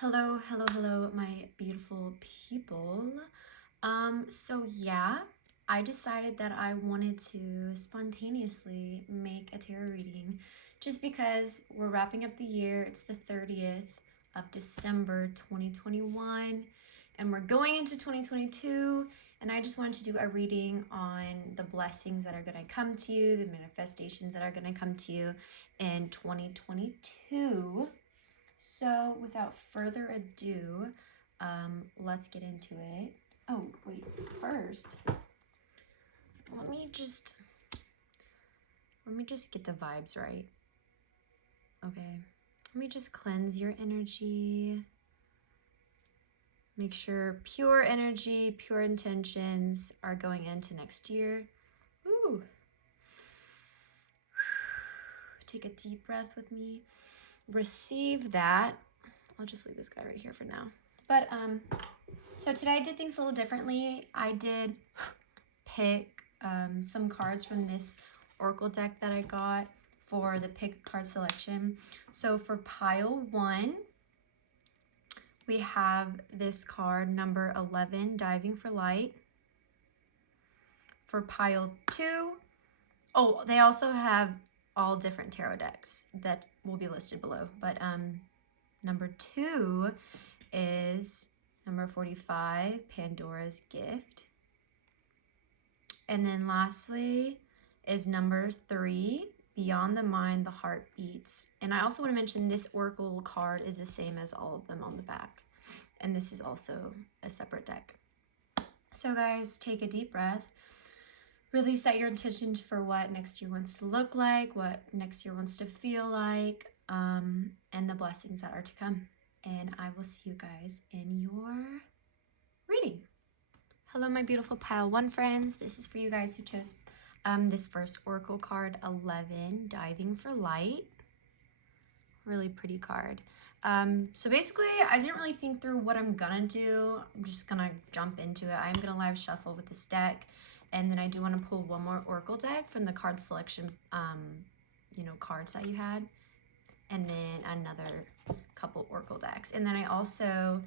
Hello, hello, hello, my beautiful people. So yeah, I decided that I wanted to spontaneously make a tarot reading just because we're wrapping up the year. It's the 30th of December 2021 and we're going into 2022, and I just wanted to do a reading on the blessings that are going to come to you, the manifestations that are going to come to you in 2022. So without further ado, let's get into it. Oh, wait, first, let me just get the vibes right. Okay, let me just cleanse your energy. Make sure pure energy, pure intentions are going into next year. Ooh. Take a deep breath with me. Receive that. I'll just leave this guy right here for now. But so today I did things a little differently. I did pick some cards from this Oracle deck that I got for the pick card selection. So for pile 1, we have this card, number 11, Diving for Light. For pile 2, oh, they also have all different tarot decks that will be listed below. But number 2 is number 45, Pandora's Gift. And then lastly is number 3, Beyond the Mind, the Heart Beats. And I also want to mention this Oracle card is the same as all of them on the back. And this is also a separate deck. So guys, take a deep breath. Really set your intentions for what next year wants to look like, what next year wants to feel like, and the blessings that are to come. And I will see you guys in your reading. Hello, my beautiful pile 1 friends. This is for you guys who chose this first Oracle card, 11, Diving for Light. Really pretty card. So basically, I didn't really think through what I'm gonna do. I'm just gonna jump into it. I'm gonna live shuffle with this deck, and then I do want to pull one more Oracle deck from the card selection, cards that you had, and then another couple Oracle decks. And then I also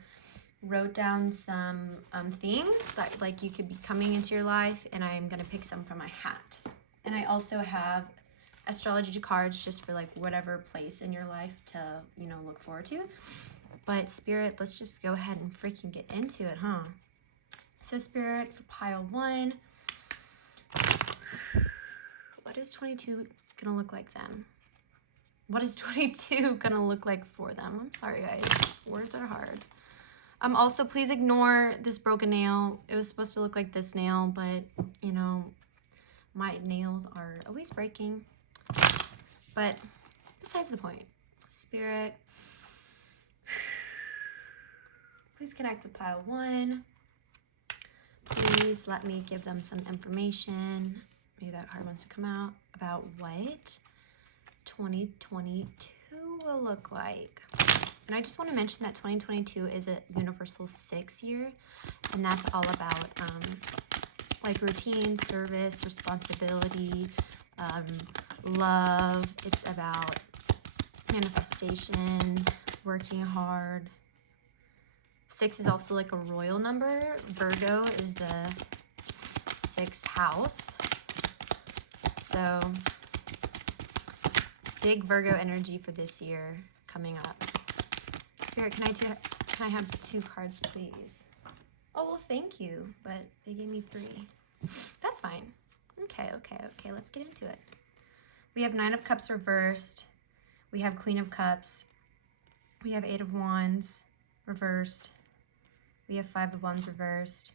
wrote down some things that like you could be coming into your life, and I'm gonna pick some from my hat. And I also have astrology cards just for like whatever place in your life to look forward to. But Spirit, let's just go ahead and freaking get into it, huh? So Spirit, for pile 1, what is 22 gonna look like then? What is 22 gonna look like for them? I'm sorry guys, words are hard. Also, please ignore this broken nail. It was supposed to look like this nail, but, my nails are always breaking. But besides the point, Spirit, please connect with pile 1. Please let me give them some information. Maybe that card wants to come out about what 2022 will look like. And I just want to mention that 2022 is a universal 6 year, and that's all about like routine, service, responsibility, love. It's about manifestation, working hard. 6 is also like a royal number. Virgo is the 6th house. So big Virgo energy for this year coming up. Spirit, can I have 2 cards, please? Oh, well, thank you, but they gave me 3. That's fine. Okay, let's get into it. We have 9 of Cups reversed. We have Queen of Cups. We have 8 of Wands reversed. We have 5 of Wands reversed.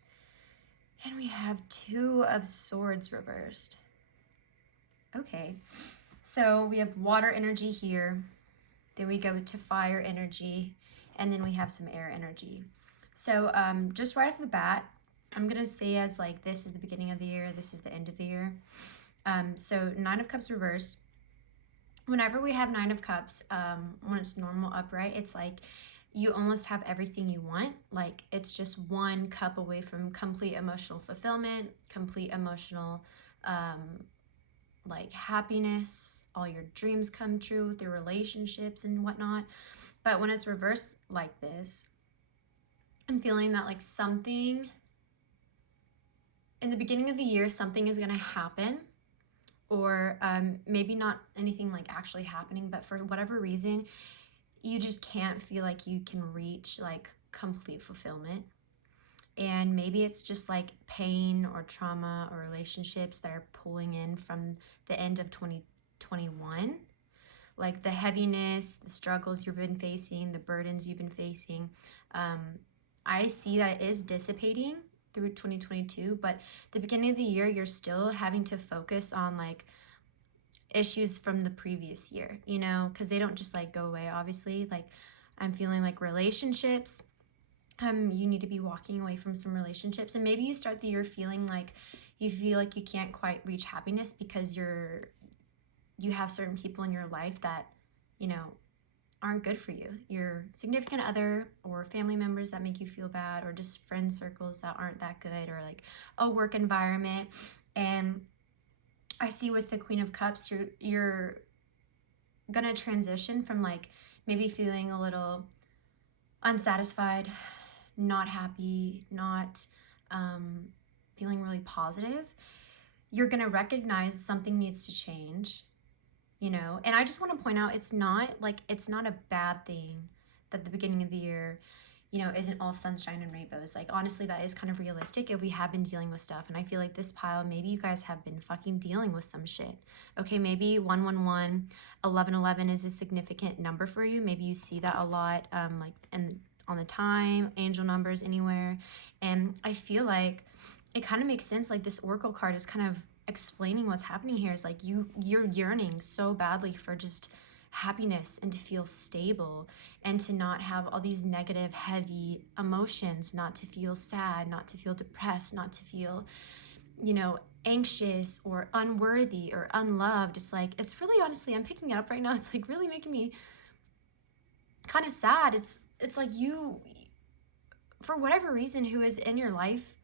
And we have 2 of Swords reversed. Okay, so we have water energy here. Then we go to fire energy. And then we have some air energy. So just right off the bat, I'm going to say as like this is the beginning of the year, this is the end of the year. So 9 of Cups reversed. Whenever we have 9 of Cups, when it's normal upright, it's like you almost have everything you want. Like it's just one cup away from complete emotional fulfillment, complete emotional like happiness, all your dreams come true with your relationships and whatnot. But when it's reversed like this, I'm feeling that like something in the beginning of the year, something is going to happen, or maybe not anything like actually happening, but for whatever reason, you just can't feel like you can reach like complete fulfillment. And maybe it's just like pain or trauma or relationships that are pulling in from the end of 2021, like the heaviness, the struggles you've been facing, the burdens you've been facing. I see that it is dissipating through 2022, but the beginning of the year, you're still having to focus on like issues from the previous year, you know, because they don't just like go away, obviously. Like I'm feeling like relationships, you need to be walking away from some relationships, and maybe you start the year feeling like you feel like you can't quite reach happiness because you have certain people in your life that, you know, aren't good for you. Your significant other or family members that make you feel bad, or just friend circles that aren't that good, or like a work environment. And I see with the Queen of Cups, you're gonna transition from like maybe feeling a little unsatisfied, not happy, not feeling really positive. You're gonna recognize something needs to change, you know. And I just want to point out, it's not a bad thing that the beginning of the year, you know, isn't all sunshine and rainbows. Like honestly, that is kind of realistic if we have been dealing with stuff. And I feel like this pile, maybe you guys have been fucking dealing with some shit. Okay, maybe 111, 1111 is a significant number for you. Maybe you see that a lot, like and on the time, angel numbers anywhere. And I feel like it kind of makes sense. Like this Oracle card is kind of explaining what's happening here. Is like you're yearning so badly for just happiness and to feel stable and to not have all these negative, heavy emotions, not to feel sad, not to feel depressed, not to feel, you know, anxious or unworthy or unloved. It's like, it's really, honestly, I'm picking it up right now. It's like really making me kind of sad. It's like you, for whatever reason, who is in your life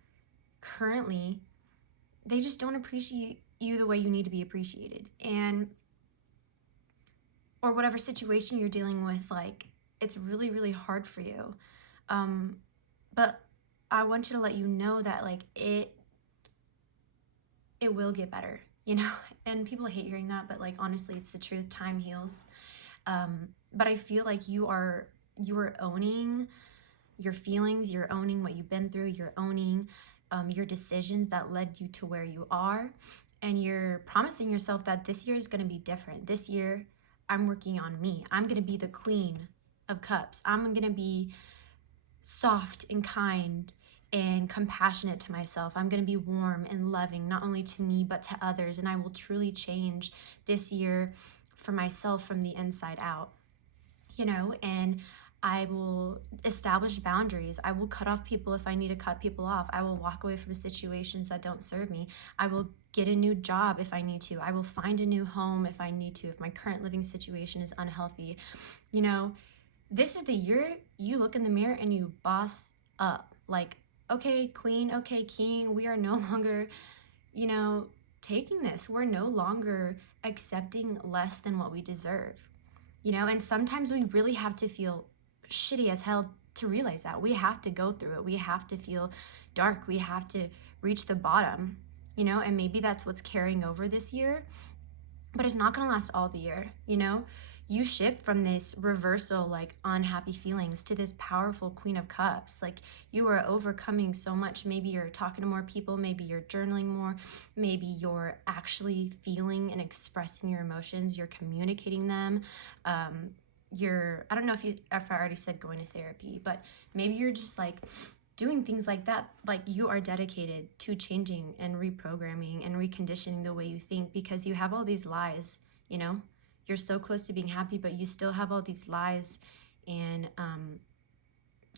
currently, they just don't appreciate you the way you need to be appreciated. And or whatever situation you're dealing with, like it's really, really hard for you. But I want you to let you know that like it will get better, you know. And people hate hearing that, but like honestly, it's the truth. Time heals. But I feel like you are owning your feelings, you're owning what you've been through, you're owning your decisions that led you to where you are, and you're promising yourself that this year is going to be different. This year, I'm working on me. I'm going to be the Queen of Cups. I'm going to be soft and kind and compassionate to myself. I'm going to be warm and loving, not only to me, but to others. And I will truly change this year for myself from the inside out, you know. And I will establish boundaries. I will cut off people if I need to cut people off. I will walk away from situations that don't serve me. I will get a new job if I need to. I will find a new home if I need to, if my current living situation is unhealthy. You know, this is the year you look in the mirror and you boss up. Like, okay, queen, okay, king, we are no longer, you know, taking this. We're no longer accepting less than what we deserve. You know, and sometimes we really have to feel shitty as hell to realize that. We have to go through it. We have to feel dark. We have to reach the bottom, you know. And maybe that's what's carrying over this year, but it's not going to last all the year, you know. You shift from this reversal, like unhappy feelings, to this powerful Queen of Cups. Like you are overcoming so much. Maybe you're talking to more people. Maybe you're journaling more. Maybe you're actually feeling and expressing your emotions. You're communicating them. I don't know if I already said going to therapy, but maybe you're just like doing things like that. Like you are dedicated to changing and reprogramming and reconditioning the way you think, because you have all these lies, you know. You're so close to being happy, but you still have all these lies and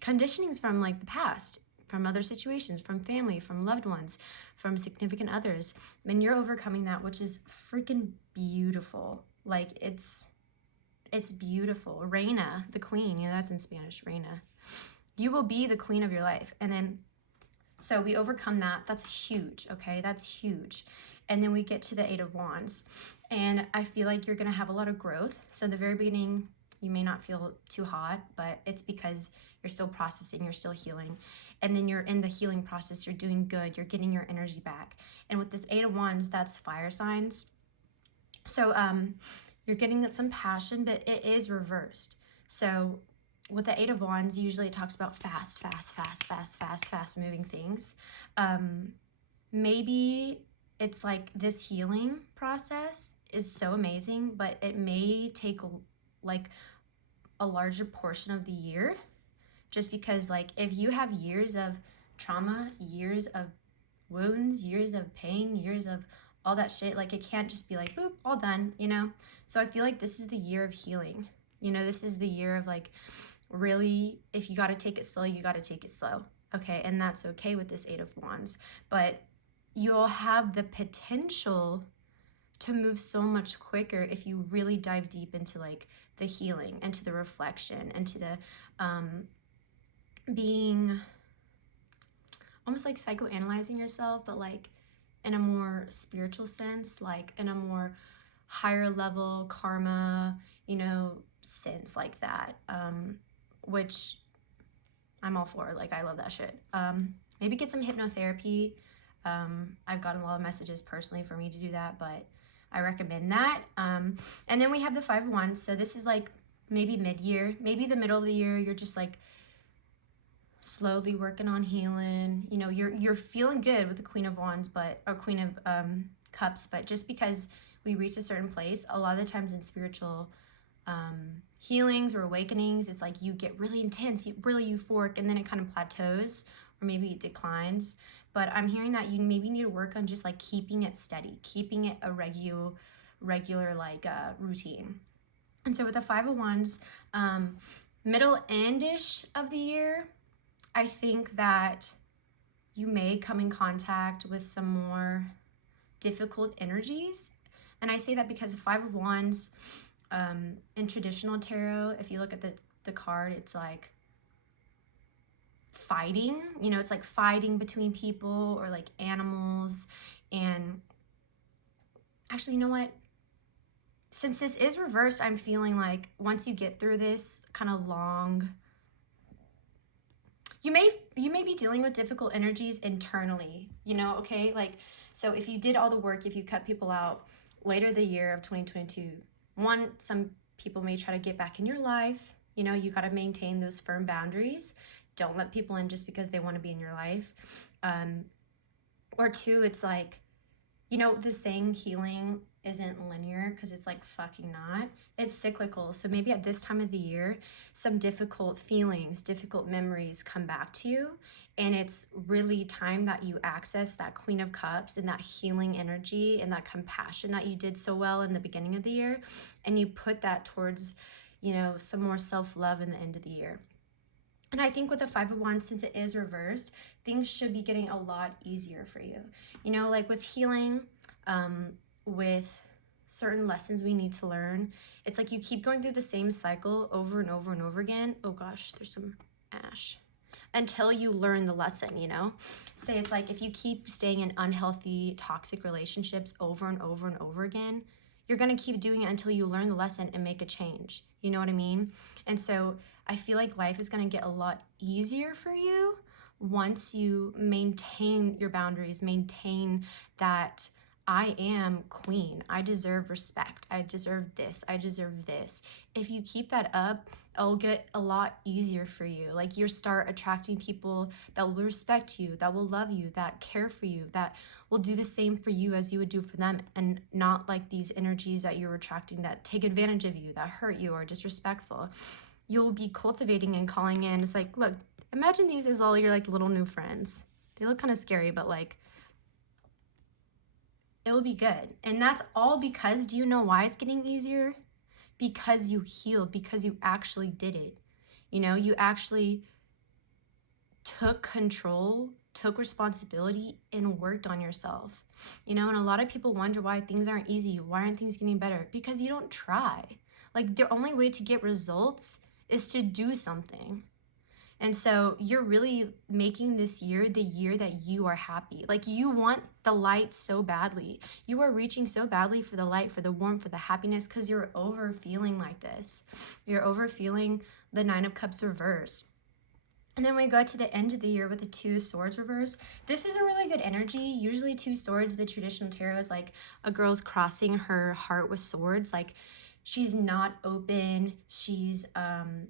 conditionings from like the past, from other situations, from family, from loved ones, from significant others. And you're overcoming that, which is freaking beautiful. Like it's beautiful. Reina, the queen, you know, that's in Spanish, reina. You will be the queen of your life. And then, so we overcome that. That's huge, okay? That's huge. And then we get to the Eight of Wands. And I feel like you're going to have a lot of growth. So in the very beginning, You may not feel too hot, but it's because you're still processing, you're still healing. And then you're in the healing process, you're doing good, you're getting your energy back. And with this 8 of Wands, that's fire signs. So you're getting some passion, but it is reversed. So with the 8 of Wands, usually it talks about fast moving things. Maybe it's like this healing process is so amazing, but it may take like a larger portion of the year, just because like if you have years of trauma, years of wounds, years of pain, years of all that shit, like it can't just be like boop, all done, you know? So I feel like this is the year of healing. You know, this is the year of like, really, if you got to take it slow, you got to take it slow. Okay, and that's okay with this 8 of Wands, but you'll have the potential to move so much quicker if you really dive deep into like the healing, into the reflection, into the being almost like psychoanalyzing yourself, but like in a more spiritual sense, like in a more higher level karma, you know, sense like that, which I'm all for. Like, I love that shit. Maybe get some hypnotherapy. I've gotten a lot of messages personally for me to do that, but I recommend that. And then we have the 5 of Wands. So this is like maybe mid-year, maybe the middle of the year. You're just like slowly working on healing. You know, you're feeling good with the Queen of Wands, or Queen of Cups, but just because we reach a certain place, a lot of the times in spiritual healings or awakenings, it's like you get really intense, really euphoric, and then it kind of plateaus or maybe it declines. But I'm hearing that you maybe need to work on just like keeping it steady, keeping it a regular like routine. And so with the 5 of Wands, middle end-ish of the year, I think that you may come in contact with some more difficult energies. And I say that because the 5 of Wands, in traditional tarot, if you look at the card, it's like fighting, you know, it's like fighting between people or like animals. And actually, you know what? Since this is reversed, I'm feeling like once you get through this kind of long, you may be dealing with difficult energies internally, you know, okay? Like, so if you did all the work, if you cut people out later the year of 2022, some people may try to get back in your life. You know, you got to maintain those firm boundaries. Don't let people in just because they want to be in your life. Or 2, it's like, you know, the saying healing isn't linear, because it's like fucking not. It's cyclical. So maybe at this time of the year, some difficult feelings, difficult memories come back to you. And it's really time that you access that Queen of Cups and that healing energy and that compassion that you did so well in the beginning of the year. And you put that towards, you know, some more self-love in the end of the year. And I think with the 5 of Wands, since it is reversed, things should be getting a lot easier for you. You know, like with healing, with certain lessons we need to learn, it's like you keep going through the same cycle over and over and over again. Oh gosh, there's some ash. Until you learn the lesson, you know? Say it's like if you keep staying in unhealthy, toxic relationships over and over and over again, you're gonna keep doing it until you learn the lesson and make a change. You know what I mean? And so I feel like life is gonna get a lot easier for you once you maintain your boundaries, maintain that I am queen. I deserve respect. I deserve this. I deserve this. If you keep that up, it'll get a lot easier for you. Like you start attracting people that will respect you, that will love you, that care for you, that will do the same for you as you would do for them, and not like these energies that you're attracting that take advantage of you, that hurt you, or disrespectful. You'll be cultivating and calling in. It's like, look, imagine these as all your like little new friends. They look kind of scary, but like, it will be good. And that's all because, do you know why it's getting easier? Because you healed, because you actually did it. You know, you actually took control, took responsibility, and worked on yourself. You know, and a lot of people wonder why things aren't easy. Why aren't things getting better? Because you don't try. Like the only way to get results is to do something. And so you're really making this year the year that you are happy. Like, you want the light so badly. You are reaching so badly for the light, for the warmth, for the happiness, because you're over feeling like this. You're over feeling the Nine of Cups reverse. And then we go to the end of the year with the Two Swords reverse. This is a really good energy. Usually Two Swords, the traditional tarot, is like a girl's crossing her heart with swords. Like, she's not open. She's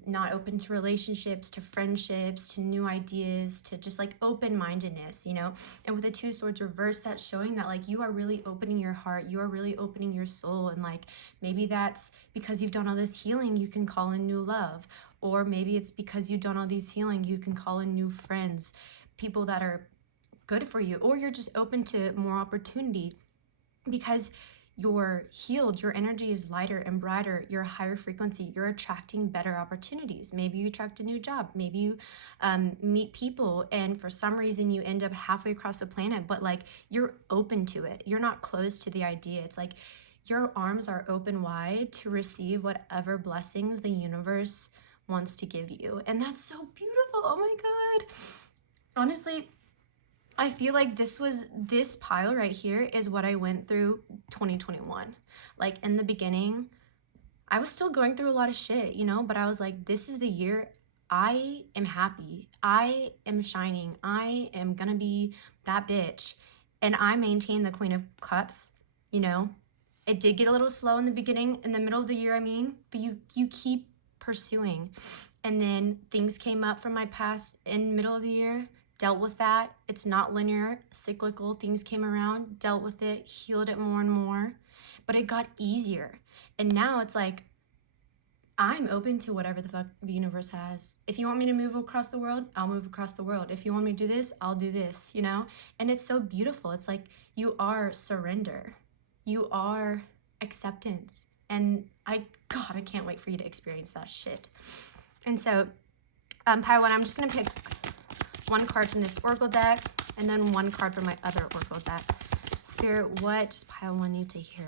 not open to relationships, to friendships, to new ideas, to just like open-mindedness, you know? And with the Two Swords reverse, that's showing that like you are really opening your heart. You are really opening your soul. And like, maybe that's because you've done all this healing, you can call in new love. Or maybe it's because you've done all these healing, you can call in new friends, people that are good for you. Or you're just open to more opportunity because you're healed, your energy is lighter and brighter, you're a higher frequency, you're attracting better opportunities. Maybe you attract a new job, maybe you meet people, and for some reason you end up halfway across the planet, but like you're open to it. You're not closed to the idea. It's like your arms are open wide to receive whatever blessings the universe wants to give you. And that's so beautiful. Oh my God. Honestly, I feel like this pile right here is what I went through 2021. Like, in the beginning, I was still going through a lot of shit, you know, but I was like, this is the year I am happy. I am shining. I am gonna be that bitch. And I maintain the Queen of Cups, you know. It did get a little slow in the beginning, in the middle of the year, I mean, but you keep pursuing. And then things came up from my past in middle of the year, dealt with that. It's not linear, cyclical. Things came around, dealt with it, healed it more and more, but it got easier. And now it's like, I'm open to whatever the fuck the universe has. If you want me to move across the world, I'll move across the world. If you want me to do this, I'll do this, you know? And it's so beautiful. It's like you are surrender. You are acceptance. And God, I can't wait for you to experience that shit. And so, pile one, I'm just going to pick one card from this Oracle deck and then one card from my other Oracle deck. Spirit, what does pile one need to hear?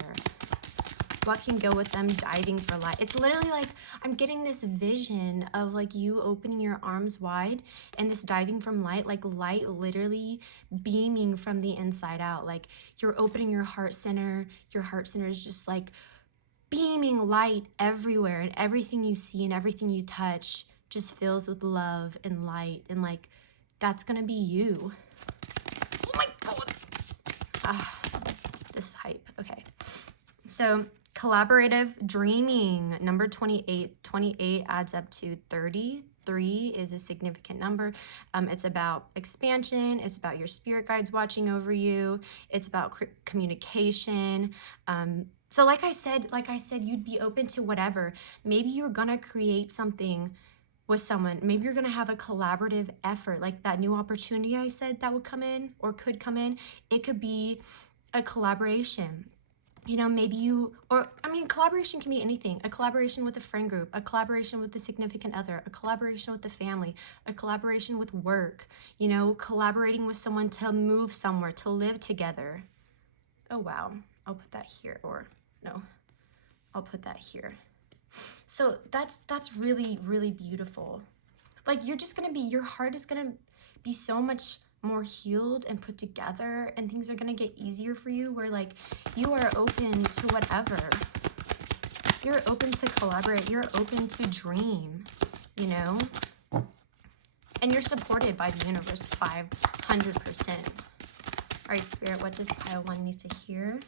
What can go with them diving for light? It's literally like I'm getting this vision of like you opening your arms wide and this diving from light, like light literally beaming from the inside out. Like you're opening your heart center. Your heart center is just like beaming light everywhere, and everything you see and everything you touch just fills with love and light, and like that's gonna be you. Oh my God. This is hype. Okay, so collaborative dreaming, number 28. 28 adds up to 30. 3 is a significant number. It's about expansion. It's about your spirit guides watching over you. It's about communication. So like I said, you'd be open to whatever. Maybe you're gonna create something with someone. Maybe you're gonna have a collaborative effort, like that new opportunity I said that would come in or could come in. It could be a collaboration. You know, maybe collaboration can be anything. A collaboration with a friend group, a collaboration with a significant other, a collaboration with the family, a collaboration with work, you know, collaborating with someone to move somewhere, to live together. Oh, wow. I'll put that here, or no, I'll put that here. So that's really, really beautiful. Like your heart is gonna be so much more healed and put together, and things are gonna get easier for you, where like you are open to whatever. You're open to collaborate. You're open to dream, you know? And you're supported by the universe 500%. All right, Spirit, what does pile one need to hear?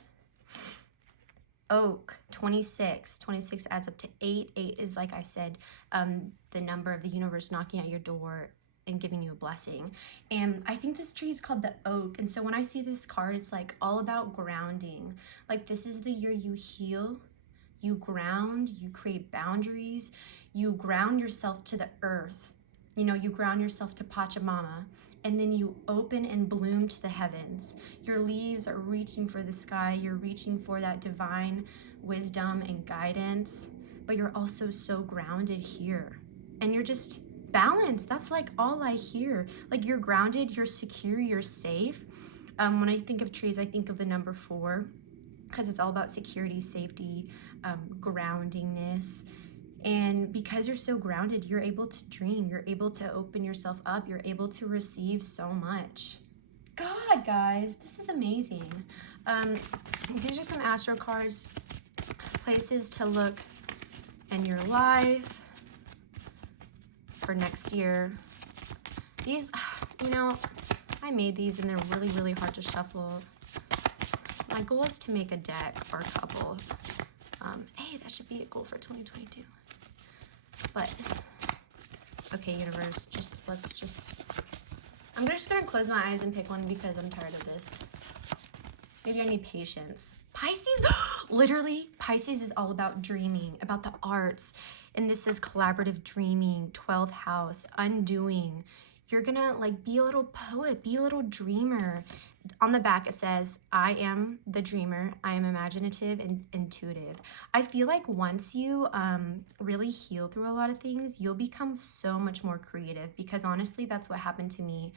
Oak, 26. 26 adds up to 8. 8 is, like I said, the number of the universe knocking at your door and giving you a blessing. And I think this tree is called the oak. And so when I see this card, it's like all about grounding. Like this is the year you heal, you ground, you create boundaries, you ground yourself to the earth. You know, you ground yourself to Pachamama, and then you open and bloom to the heavens. Your leaves are reaching for the sky. You're reaching for that divine wisdom and guidance, but you're also so grounded here. And you're just balanced. That's like all I hear. Like you're grounded, you're secure, you're safe. When I think of trees, I think of the number 4, because it's all about security, safety, groundingness. And because you're so grounded, you're able to dream. You're able to open yourself up. You're able to receive so much. God, guys, this is amazing. These are some astro cards, places to look in your life for next year. These, you know, I made these and they're really, really hard to shuffle. My goal is to make a deck or a couple. Hey, that should be a goal for 2022. But, okay, universe, I'm just gonna close my eyes and pick one because I'm tired of this. Maybe I need patience. Pisces, literally, Pisces is all about dreaming, about the arts. And this is collaborative dreaming, 12th house, undoing. You're gonna like be a little poet, be a little dreamer. On the back it says, I am the dreamer. I am imaginative and intuitive. I feel like once you really heal through a lot of things, you'll become so much more creative, because honestly, that's what happened to me.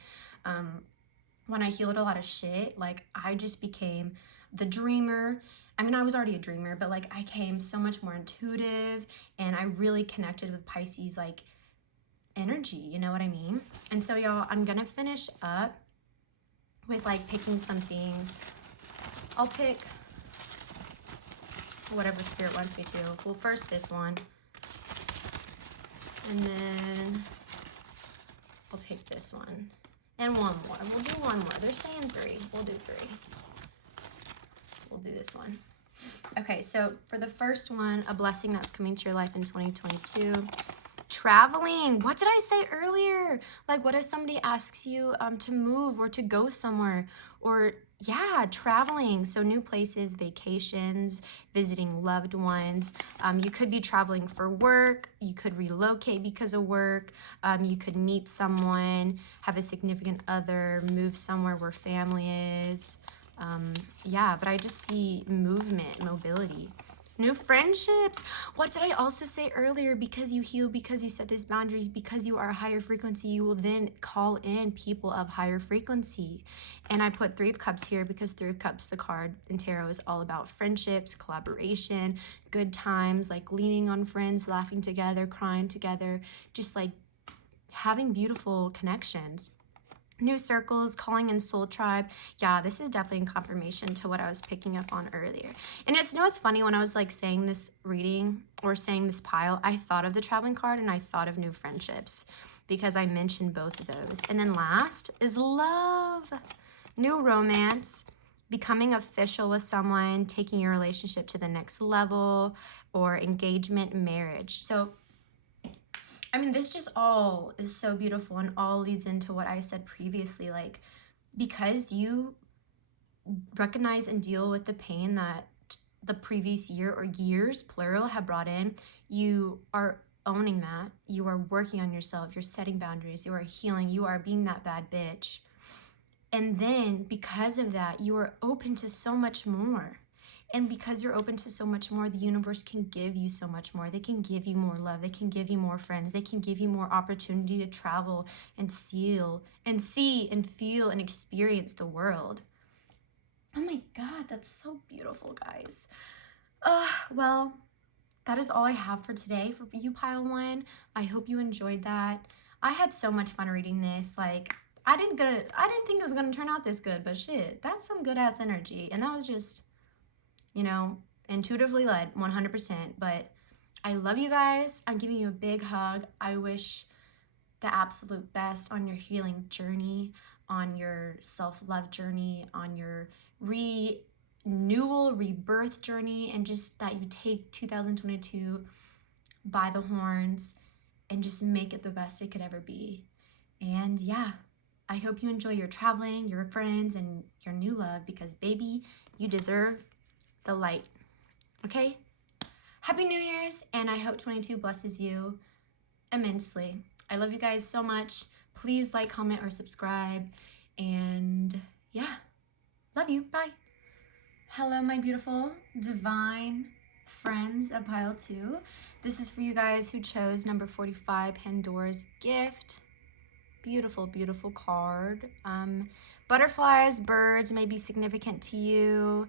When I healed a lot of shit, like I just became the dreamer. I mean, I was already a dreamer, but like I became so much more intuitive, and I really connected with Pisces like energy, you know what I mean? And so y'all, I'm gonna finish up with like picking some things. I'll pick whatever spirit wants me to. Well, first this one, and then I'll pick this one, and one more. We'll do one more. They're saying 3. We'll do 3. We'll do this one. Okay, so for the first one, a blessing that's coming to your life in 2022. Traveling. What did I say earlier? Like, what if somebody asks you to move or to go somewhere? Or, yeah, traveling. So new places, vacations, visiting loved ones. You could be traveling for work. You could relocate because of work. You could meet someone, have a significant other, move somewhere where family is. Yeah, but I just see movement, mobility. New friendships. What did I also say earlier? Because you heal, because you set these boundaries, because you are a higher frequency, you will then call in people of higher frequency. And I put 3 of Cups here because 3 of Cups, the card in tarot, is all about friendships, collaboration, good times, like leaning on friends, laughing together, crying together, just like having beautiful connections. New circles, calling in soul tribe. Yeah, this is definitely a confirmation to what I was picking up on earlier. And it's, you know, it's funny, when I was like saying this reading or saying this pile, I thought of the traveling card and I thought of new friendships because I mentioned both of those. And then last is love, new romance, becoming official with someone, taking your relationship to the next level, or engagement, marriage. So I mean, this just all is so beautiful and all leads into what I said previously. Like, because you recognize and deal with the pain that the previous year or years, plural, have brought in, you are owning that. You are working on yourself. You're setting boundaries. You are healing. You are being that bad bitch. And then because of that, you are open to so much more. And because you're open to so much more, the universe can give you so much more. They can give you more love. They can give you more friends. They can give you more opportunity to travel and see and feel and experience the world. Oh my God, that's so beautiful, guys. Well, that is all I have for today for you, Pile 1. I hope you enjoyed that. I had so much fun reading this. Like, I didn't think it was gonna turn out this good, but shit, that's some good ass energy. And that was just, you know, intuitively led 100%. But I love you guys. I'm giving you a big hug. I wish the absolute best on your healing journey, on your self-love journey, on your renewal, rebirth journey, and just that you take 2022 by the horns and just make it the best it could ever be. And yeah, I hope you enjoy your traveling, your friends, and your new love, because baby, you deserve the light. Okay? Happy New Year's, and I hope 22 blesses you immensely. I love you guys so much. Please like, comment, or subscribe. And yeah, love you. Bye. Hello, my beautiful divine friends of Pile 2. This is for you guys who chose number 45, Pandora's Gift. Beautiful, beautiful card. Butterflies, birds may be significant to you.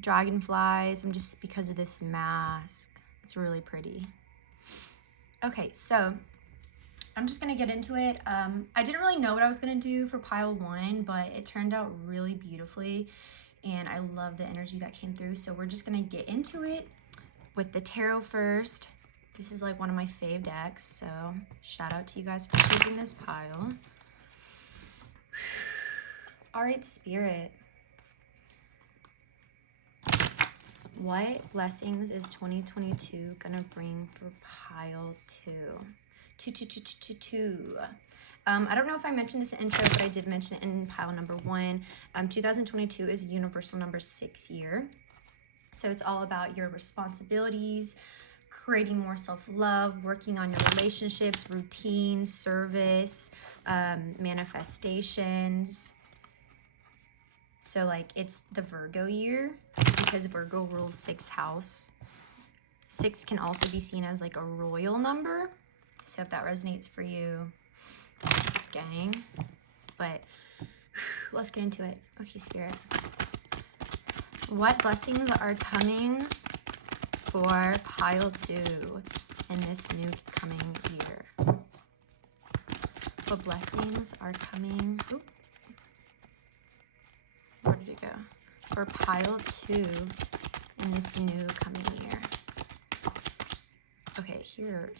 Dragonflies, just because of this mask. It's really pretty. Okay, so I'm just gonna get into it. I didn't really know what I was gonna do for pile 1, but it turned out really beautifully, and I love the energy that came through. So we're just gonna get into it with the tarot first. This is like one of my fave decks, so shout out to you guys for choosing this pile. All right, Spirit. What blessings is 2022 gonna bring for pile 2? Two. I don't know if I mentioned this in intro, but I did mention it in pile number 1. 2022 is a universal number 6 year. So it's all about your responsibilities, creating more self-love, working on your relationships, routine, service, manifestations. So like it's the Virgo year because Virgo rules 6th house. 6 can also be seen as like a royal number. So if that resonates for you, gang. But let's get into it. Okay, Spirit. What blessings are coming for pile 2 in this new coming year? What blessings are coming? Oop. Where did it go? For pile 2 in this new coming year. Okay, here.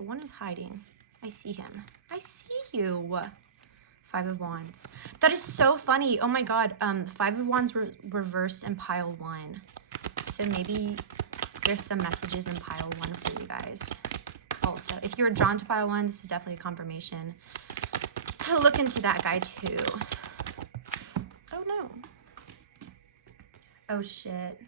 One is hiding. I see him. I see you. 5 of Wands. That is so funny. Oh my God. 5 of Wands reversed in pile 1. So maybe there's some messages in pile 1 for you guys. Also, if you're drawn to pile 1, this is definitely a confirmation to look into that guy too. Oh no. Oh shit.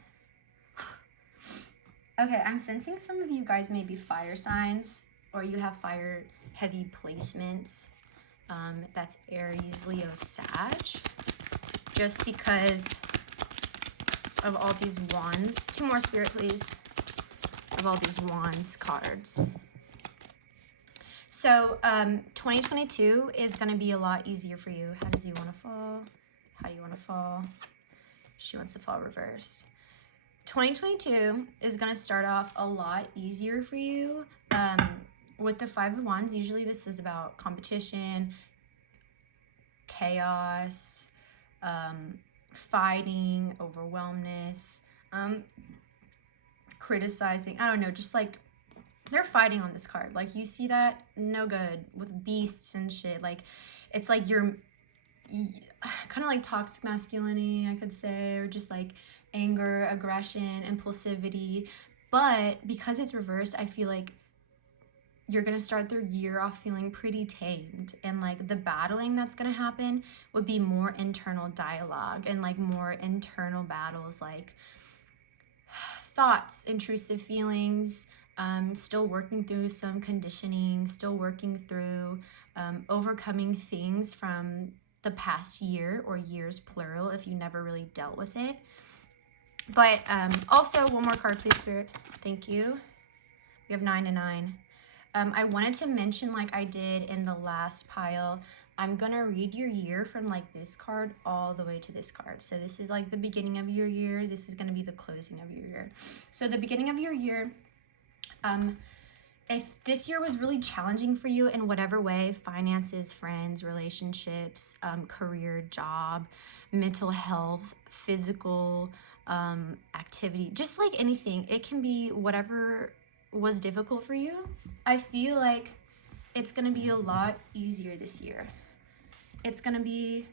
Okay, I'm sensing some of you guys may be fire signs, or you have fire heavy placements. That's Aries, Leo, Sag. Just because of all these wands. 2 more, Spirit, please. Of all these wands cards. So 2022 is going to be a lot easier for you. How does he want to fall? How do you want to fall? She wants to fall reversed. 2022 is going to start off a lot easier for you. With the 5 of Wands, usually this is about competition, chaos, fighting, overwhelmness, criticizing. I don't know, just like they're fighting on this card. Like you see that? No good. With beasts and shit. Like it's like you're kind of like toxic masculinity, I could say, or just like anger, aggression, impulsivity. But because it's reversed, I feel like you're going to start the year off feeling pretty tamed, and like the battling that's going to happen would be more internal dialogue and like more internal battles, like thoughts, intrusive feelings, still working through some conditioning, still working through overcoming things from the past year, or years plural if you never really dealt with it. But also, one more card, please, Spirit. Thank you. We have 9 and 9. I wanted to mention, like I did in the last pile, I'm going to read your year from like this card all the way to this card. So this is like the beginning of your year. This is going to be the closing of your year. So the beginning of your year, if this year was really challenging for you in whatever way, finances, friends, relationships, career, job, mental health, physical activity, just like anything, it can be whatever was difficult for you. I feel like it's going to be a lot easier this year. It's going to be,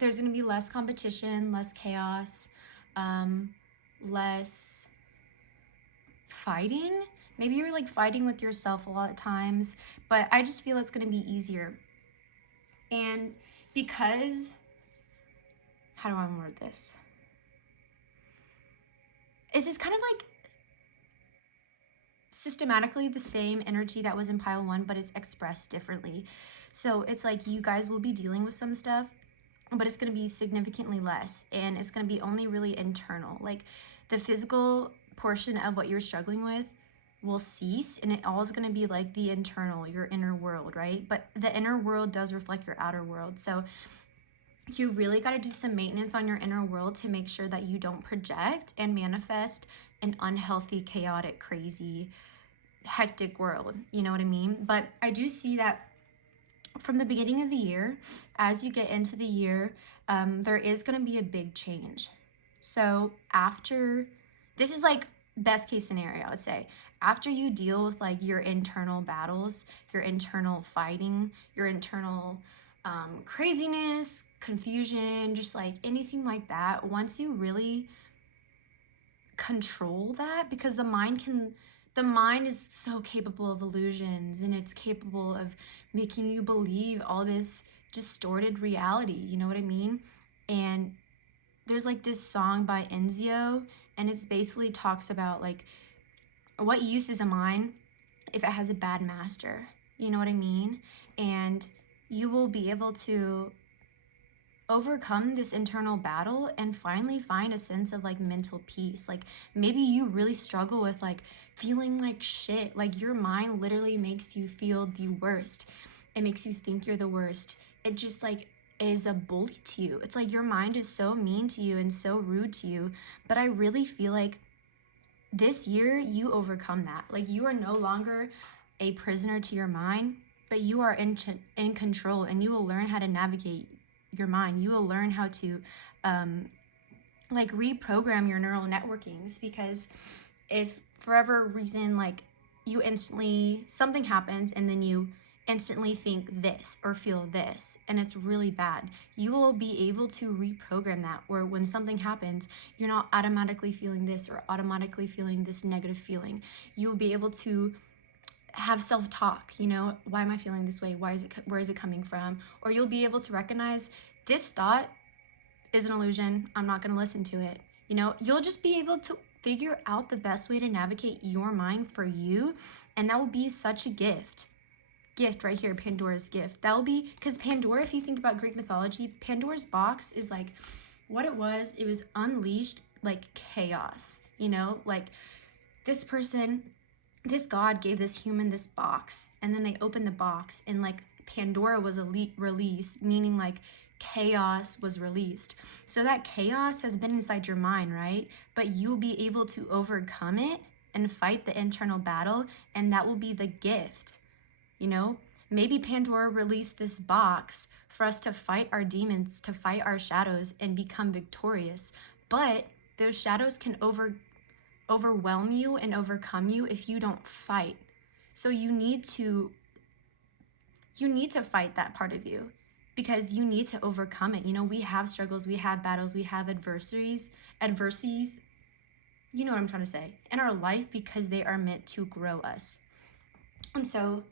there's going to be less competition, less chaos, less fighting. Maybe you're like fighting with yourself a lot of times, but I just feel it's going to be easier. And because, how do I word this? This is kind of like systematically the same energy that was in pile 1, but it's expressed differently. So it's like you guys will be dealing with some stuff, but it's going to be significantly less, and it's going to be only really internal. Like the physical portion of what you're struggling with will cease, and it all is going to be like the internal, your inner world, right? But the inner world does reflect your outer world. So you really got to do some maintenance on your inner world to make sure that you don't project and manifest an unhealthy, chaotic, crazy, hectic world. You know what I mean? But I do see that from the beginning of the year, as you get into the year, there is going to be a big change. So after, this is like best case scenario, I would say. After you deal with like your internal battles, your internal fighting, your internal craziness, confusion, just like anything like that, once you really control that, because the mind is so capable of illusions, and it's capable of making you believe all this distorted reality, you know what I mean? And there's like this song by Enzio, and it's basically talks about like, what use is a mind if it has a bad master, you know what I mean? And you will be able to overcome this internal battle and finally find a sense of like mental peace. Like maybe you really struggle with like feeling like shit. Like your mind literally makes you feel the worst. It makes you think you're the worst. It just like is a bully to you. It's like your mind is so mean to you and so rude to you. But I really feel like this year you overcome that. Like you are no longer a prisoner to your mind, but you are in control, and you will learn how to navigate your mind. You will learn how to like reprogram your neural networkings, because if for whatever reason like you instantly, something happens and then you instantly think this or feel this and it's really bad, you will be able to reprogram that, where when something happens you're not automatically feeling this or automatically feeling this negative feeling. You will be able to have self-talk, you know, why am I feeling this way? Where is it coming from? Or you'll be able to recognize this thought is an illusion. I'm not going to listen to it. You know, you'll just be able to figure out the best way to navigate your mind for you. And that will be such a gift right here, Pandora's gift. That will be, because Pandora, if you think about Greek mythology, Pandora's box is like what it was unleashed like chaos, you know, like this god gave this human this box, and then they opened the box and like Pandora was released, meaning like chaos was released. So that chaos has been inside your mind, right? But you'll be able to overcome it and fight the internal battle, and that will be the gift, you know? Maybe Pandora released this box for us to fight our demons, to fight our shadows and become victorious. But those shadows can overwhelm you and overcome you if you don't fight. So you need to fight that part of you, because you need to overcome it. You know, we have struggles, we have battles, we have adversities, you know what I'm trying to say, in our life, because they are meant to grow us. And so,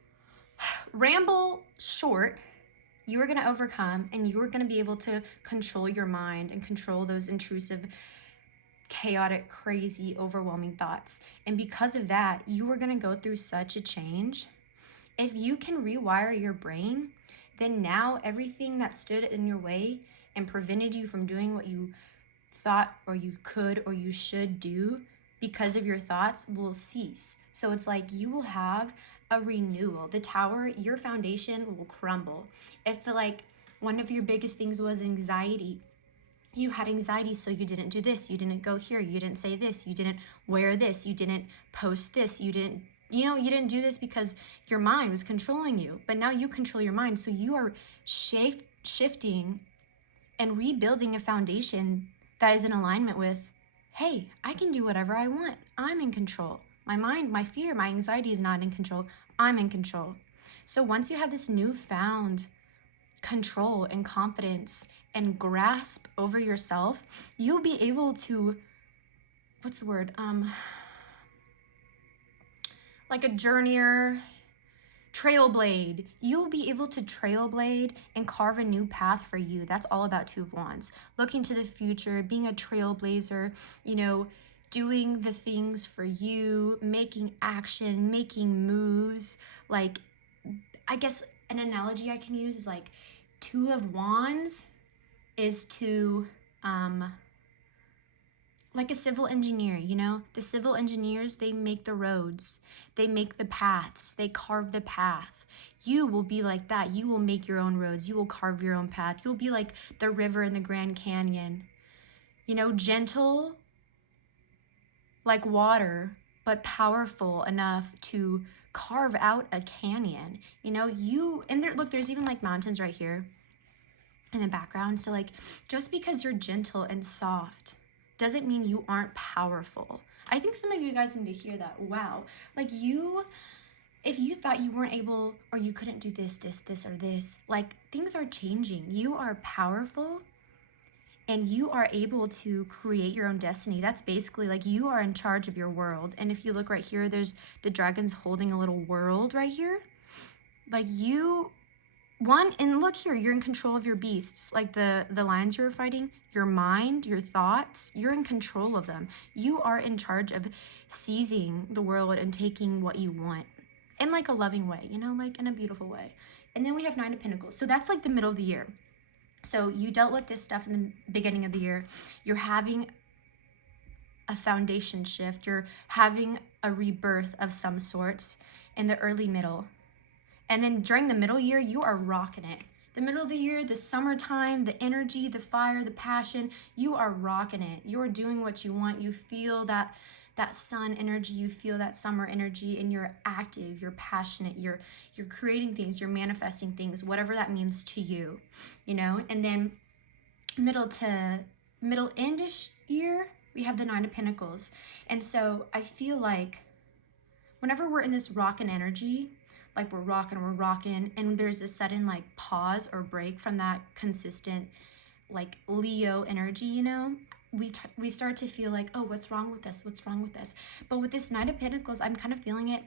ramble short, you are going to overcome, and you are going to be able to control your mind and control those intrusive, chaotic, crazy, overwhelming thoughts. And because of that, you are going to go through such a change. If you can rewire your brain, then now everything that stood in your way and prevented you from doing what you thought or you could or you should do because of your thoughts will cease. So it's like you will have a renewal. The tower, your foundation will crumble. If like one of your biggest things was anxiety, you had anxiety, so you didn't do this, you didn't go here, you didn't say this, you didn't wear this, you didn't post this, you didn't do this because your mind was controlling you. But now you control your mind, so you are shifting and rebuilding a foundation that is in alignment with, hey, I can do whatever I want. I'm in control. My mind, my fear, my anxiety is not in control. I'm in control. So once you have this newfound control and confidence and grasp over yourself, you'll be able to, what's the word? Like a journeyer, trailblade. You'll be able to trailblade and carve a new path for you. That's all about Two of Wands. Looking to the future, being a trailblazer, you know, doing the things for you, making action, making moves. Like, I guess an analogy I can use is like Two of Wands is to, like a civil engineer, you know? The civil engineers, they make the roads, they make the paths, they carve the path. You will be like that. You will make your own roads. You will carve your own path. You'll be like the river in the Grand Canyon. You know, gentle like water, but powerful enough to carve out a canyon. You know, and there, look, there's even like mountains right here in the background. So like, just because you're gentle and soft doesn't mean you aren't powerful. I think some of you guys need to hear that. Wow. Like if you thought you weren't able, or you couldn't do this, or this, like, things are changing. You are powerful and you are able to create your own destiny. That's basically like you are in charge of your world. And if you look right here, there's the dragon's holding a little world right here. Like and look here, you're in control of your beasts. Like the lions you're fighting, your mind, your thoughts, you're in control of them. You are in charge of seizing the world and taking what you want in like a loving way, you know, like in a beautiful way. And then we have 9 of Pentacles. So that's like the middle of the year. So you dealt with this stuff in the beginning of the year. You're having a foundation shift. You're having a rebirth of some sorts in the early middle. And then during the middle year, you are rocking it. The middle of the year, the summertime, the energy, the fire, the passion, you are rocking it. You're doing what you want. You feel that sun energy, you feel that summer energy, and you're active, you're passionate, you're creating things, you're manifesting things, whatever that means to you, you know. And then middle endish year, we have the 9 of Pentacles. And so I feel like whenever we're in this rockin' energy, like we're rocking, and there's a sudden like pause or break from that consistent like Leo energy, you know, we start to feel like, oh, what's wrong with this? But with this 9 of Pentacles, I'm kind of feeling it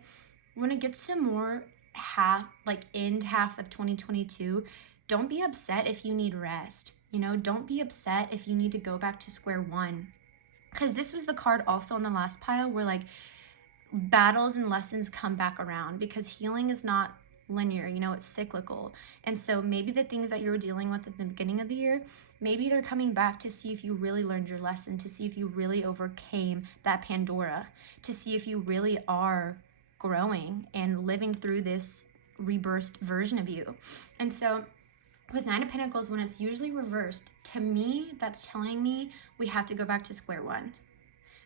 when it gets to more end half of 2022. Don't be upset if you need rest, you know. Don't be upset if you need to go back to square one, because this was the card also on the last pile where like battles and lessons come back around, because healing is not linear, you know, it's cyclical. And so maybe the things that you were dealing with at the beginning of the year, maybe they're coming back to see if you really learned your lesson, to see if you really overcame that Pandora, to see if you really are growing and living through this rebirthed version of you. And so with 9 of Pentacles, when it's usually reversed, to me, that's telling me we have to go back to square one.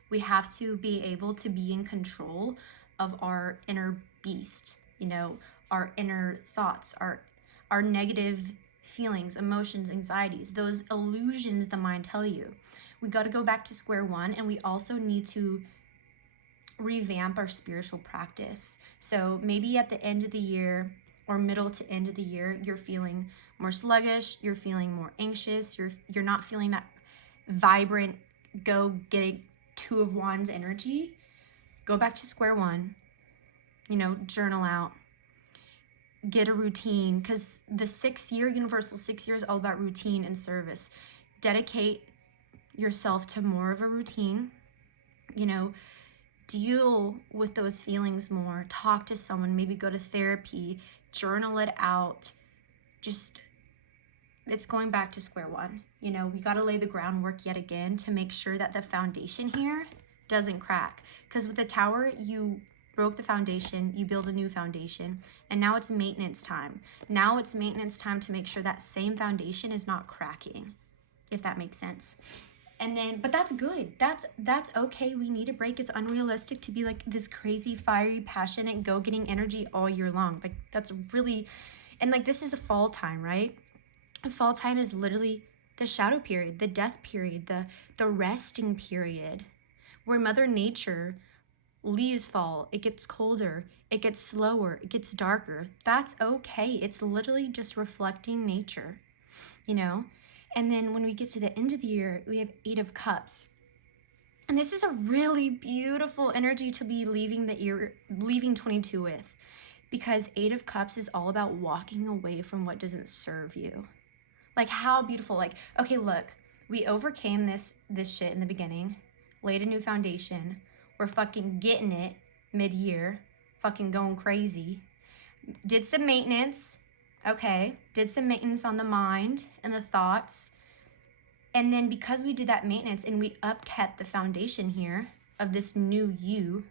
We have to be able to be in control of our inner beast, you know, our inner thoughts, our negative feelings, emotions, anxieties, those illusions the mind tell you. We got to go back to square one, and we also need to revamp our spiritual practice. So maybe at the end of the year or middle to end of the year, you're feeling more sluggish, you're feeling more anxious, you're not feeling that vibrant, go get it 2 of Wands energy. Go back to square one, you know, journal out, get a routine, because the 6 year, universal 6 year is all about routine and service. Dedicate yourself to more of a routine, you know, deal with those feelings more, talk to someone, maybe go to therapy, journal it out. Just, it's going back to square one. You know, we got to lay the groundwork yet again to make sure that the foundation here doesn't crack. Because with the Tower, you broke the foundation, you build a new foundation, and now it's maintenance time. Now it's maintenance time to make sure that same foundation is not cracking, if that makes sense. And then, but that's good. That's okay. We need a break. It's unrealistic to be like this crazy, fiery, passionate, go-getting energy all year long. Like, that's really, and like, this is the fall time, right? Fall time is literally the shadow period, the death period, the resting period, where Mother Nature, leaves fall, it gets colder, it gets slower, it gets darker. That's okay. It's literally just reflecting nature, you know? And then when we get to the end of the year, we have 8 of Cups. And this is a really beautiful energy to be leaving 22 with, because 8 of Cups is all about walking away from what doesn't serve you. Like, how beautiful. Like, okay, look, we overcame this shit in the beginning, laid a new foundation. We're fucking getting it mid-year, fucking going crazy. Did some maintenance, okay? Did some maintenance on the mind and the thoughts. And then because we did that maintenance and we upkept the foundation here of this new you,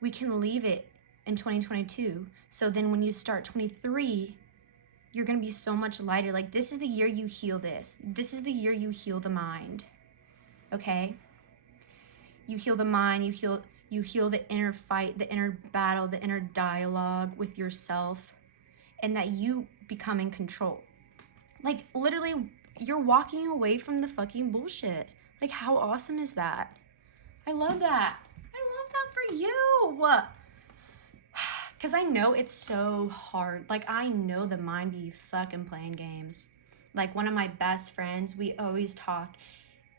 we can leave it in 2022. So then when you start 23, you're going to be so much lighter. Like, this is the year you heal this. This is the year you heal the mind, okay? You heal the mind, you heal the inner fight, the inner battle, the inner dialogue with yourself, and that you become in control. Like, literally, you're walking away from the fucking bullshit. Like, how awesome is that? I love that. I love that for you. Because I know it's so hard. Like, I know the mind be fucking playing games. Like, one of my best friends, we always talk,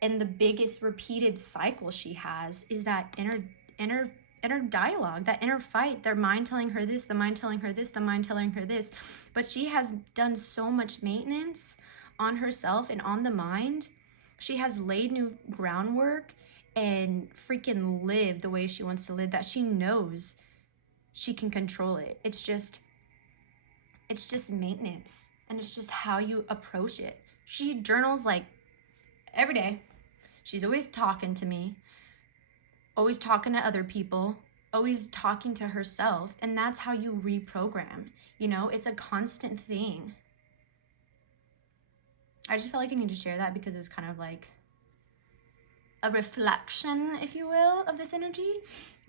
and the biggest repeated cycle she has is that inner dialogue, that inner fight, their mind telling her this, the mind telling her this, the mind telling her this. But she has done so much maintenance on herself and on the mind. She has laid new groundwork and freaking lived the way she wants to live, that she knows she can control it. It's just maintenance, and it's just how you approach it. She journals like every day. She's always talking to me, always talking to other people, always talking to herself, and that's how you reprogram. You know, it's a constant thing. I just felt like I need to share that because it was kind of like a reflection, if you will, of this energy.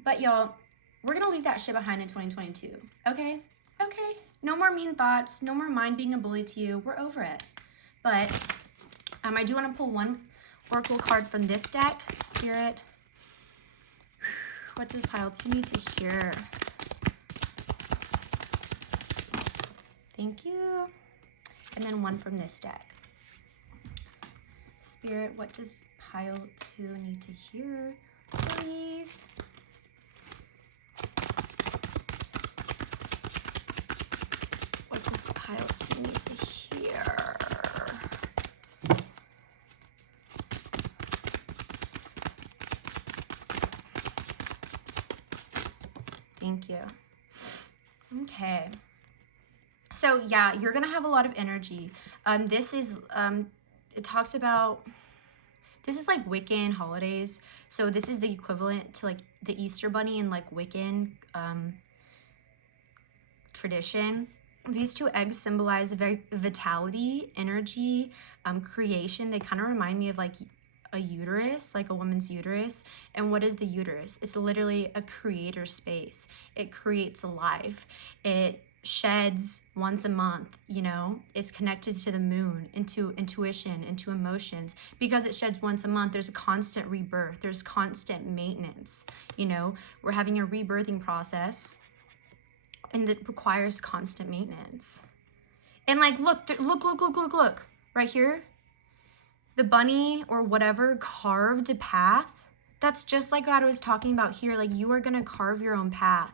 But y'all, we're gonna leave that shit behind in 2022, okay? Okay, no more mean thoughts, no more mind being a bully to you. We're over it. But I do want to pull one oracle card from this deck. Spirit, what does pile 2 need to hear? Thank you. And then one from this deck. Spirit, what does pile 2 need to hear, please? What does pile 2 need to hear? Thank you. Okay. So yeah, you're gonna have a lot of energy. This is it talks about, this is like Wiccan holidays. So this is the equivalent to like the Easter Bunny in like Wiccan tradition. These 2 eggs symbolize vitality, energy, creation. They kind of remind me of like a uterus, like a woman's uterus. And what is the uterus? It's literally a creator space. It creates life. It sheds once a month, you know. It's connected to the moon, into intuition, into emotions. Because it sheds once a month, there's a constant rebirth. There's constant maintenance, you know. We're having a rebirthing process, and it requires constant maintenance. And like, look, right here, the bunny or whatever carved a path. That's just like God was talking about here. Like, you are gonna carve your own path.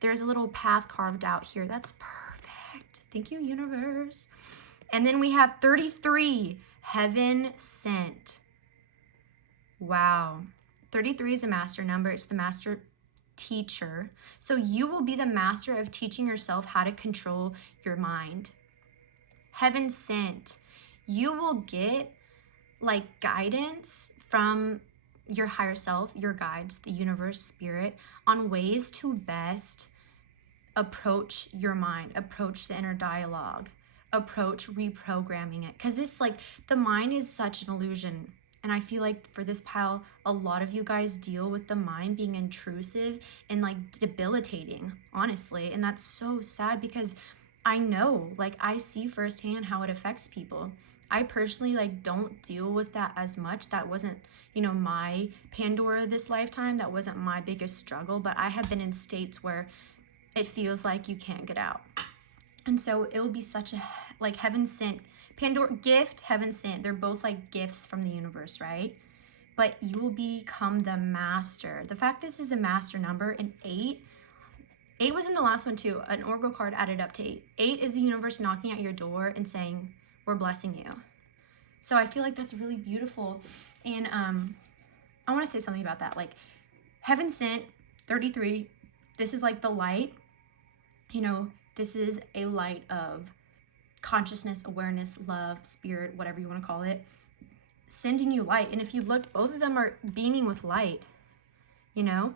There's a little path carved out here. That's perfect. Thank you, universe. And then we have 33, heaven sent. Wow. 33 is a master number. It's the master teacher. So you will be the master of teaching yourself how to control your mind. Heaven sent. You will get like guidance from your higher self, your guides, the universe, spirit, on ways to best approach your mind, approach the inner dialogue, approach reprogramming it. Because this, like, the mind is such an illusion. And I feel like for this pile, a lot of you guys deal with the mind being intrusive and like debilitating, honestly. And that's so sad because I know, like, I see firsthand how it affects people. I personally like don't deal with that as much. That wasn't, you know, my Pandora this lifetime. That wasn't my biggest struggle, but I have been in states where it feels like you can't get out. And so it will be such a, like, heaven sent, Pandora gift, heaven sent. They're both like gifts from the universe, right? But you will become the master. The fact this is a master number, and 8 was in the last one too. An oracle card added up to 8. 8 is the universe knocking at your door and saying, we're blessing you. So I feel like that's really beautiful. And I want to say something about that. Like, heaven sent, 33, this is like the light. You know, this is a light of consciousness, awareness, love, spirit, whatever you want to call it, sending you light. And if you look, both of them are beaming with light, you know?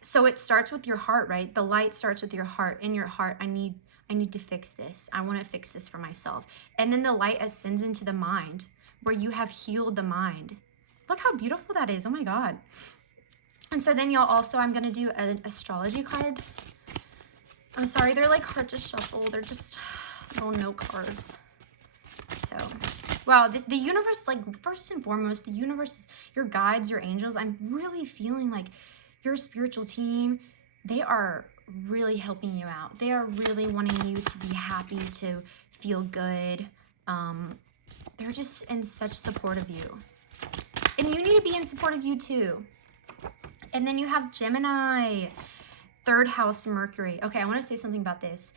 So it starts with your heart, right? The light starts with your heart. In your heart, I need to fix this. I want to fix this for myself. And then the light ascends into the mind, where you have healed the mind. Look how beautiful that is. Oh my God. And so then y'all also, I'm going to do an astrology card. I'm sorry, they're like hard to shuffle. They're just little note cards. So, wow, the universe, like, first and foremost, the universe is your guides, your angels. I'm really feeling like your spiritual team, they are really helping you out. They are really wanting you to be happy, to feel good. They're just in such support of you. And you need to be in support of you too. And then you have Gemini, 3rd house Mercury. Okay, I want to say something about this.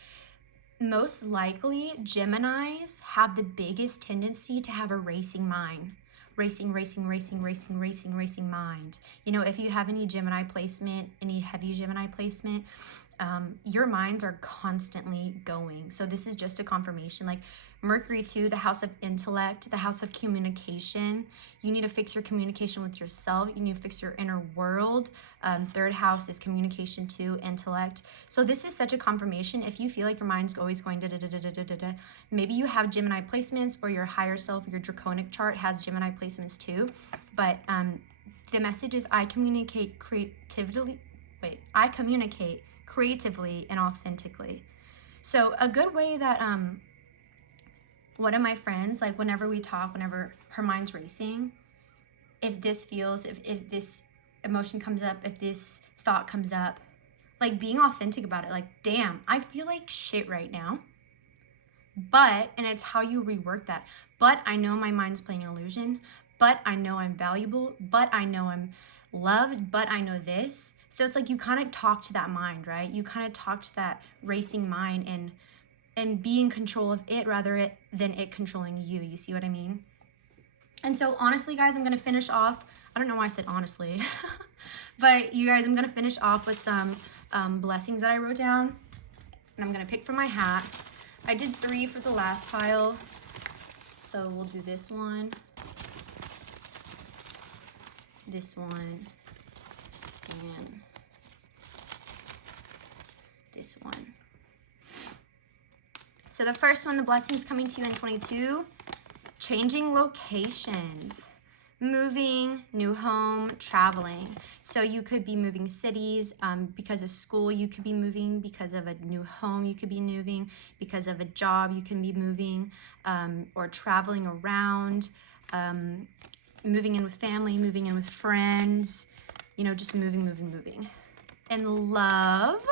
Most likely, Geminis have the biggest tendency to have a racing mind. Racing mind. You know, if you have any Gemini placement, any heavy Gemini placement, your minds are constantly going. So this is just a confirmation. Like Mercury too, the house of intellect, the house of communication. You need to fix your communication with yourself. You need to fix your inner world. 3rd house is communication too, intellect. So this is such a confirmation. If you feel like your mind's always going da-da-da-da-da-da-da, maybe you have Gemini placements, or your higher self, your draconic chart has Gemini placements too. But the message is I communicate creatively. I communicate creatively and authentically. So a good way that one of my friends, like whenever we talk, whenever her mind's racing, if this feels, if this emotion comes up, if this thought comes up, like being authentic about it, like, damn, I feel like shit right now. But, and it's how you rework that. But I know my mind's playing an illusion. But I know I'm valuable. But I know I'm loved. But I know this. So it's like you kind of talk to that mind, right? You kind of talk to that racing mind and be in control of it rather than it controlling you. You see what I mean? And so honestly, guys, I'm going to finish off. I don't know why I said honestly. But you guys, I'm going to finish off with some blessings that I wrote down. And I'm going to pick from my hat. I did 3 for the last pile. So we'll do this one. This one. And this one. So the first one, the blessings coming to you in 22, changing locations, moving, new home, traveling. So you could be moving cities because of school, you could be moving because of a new home, you could be moving because of a job, you can be moving, or traveling around, moving in with family, moving in with friends, you know, just moving. And love,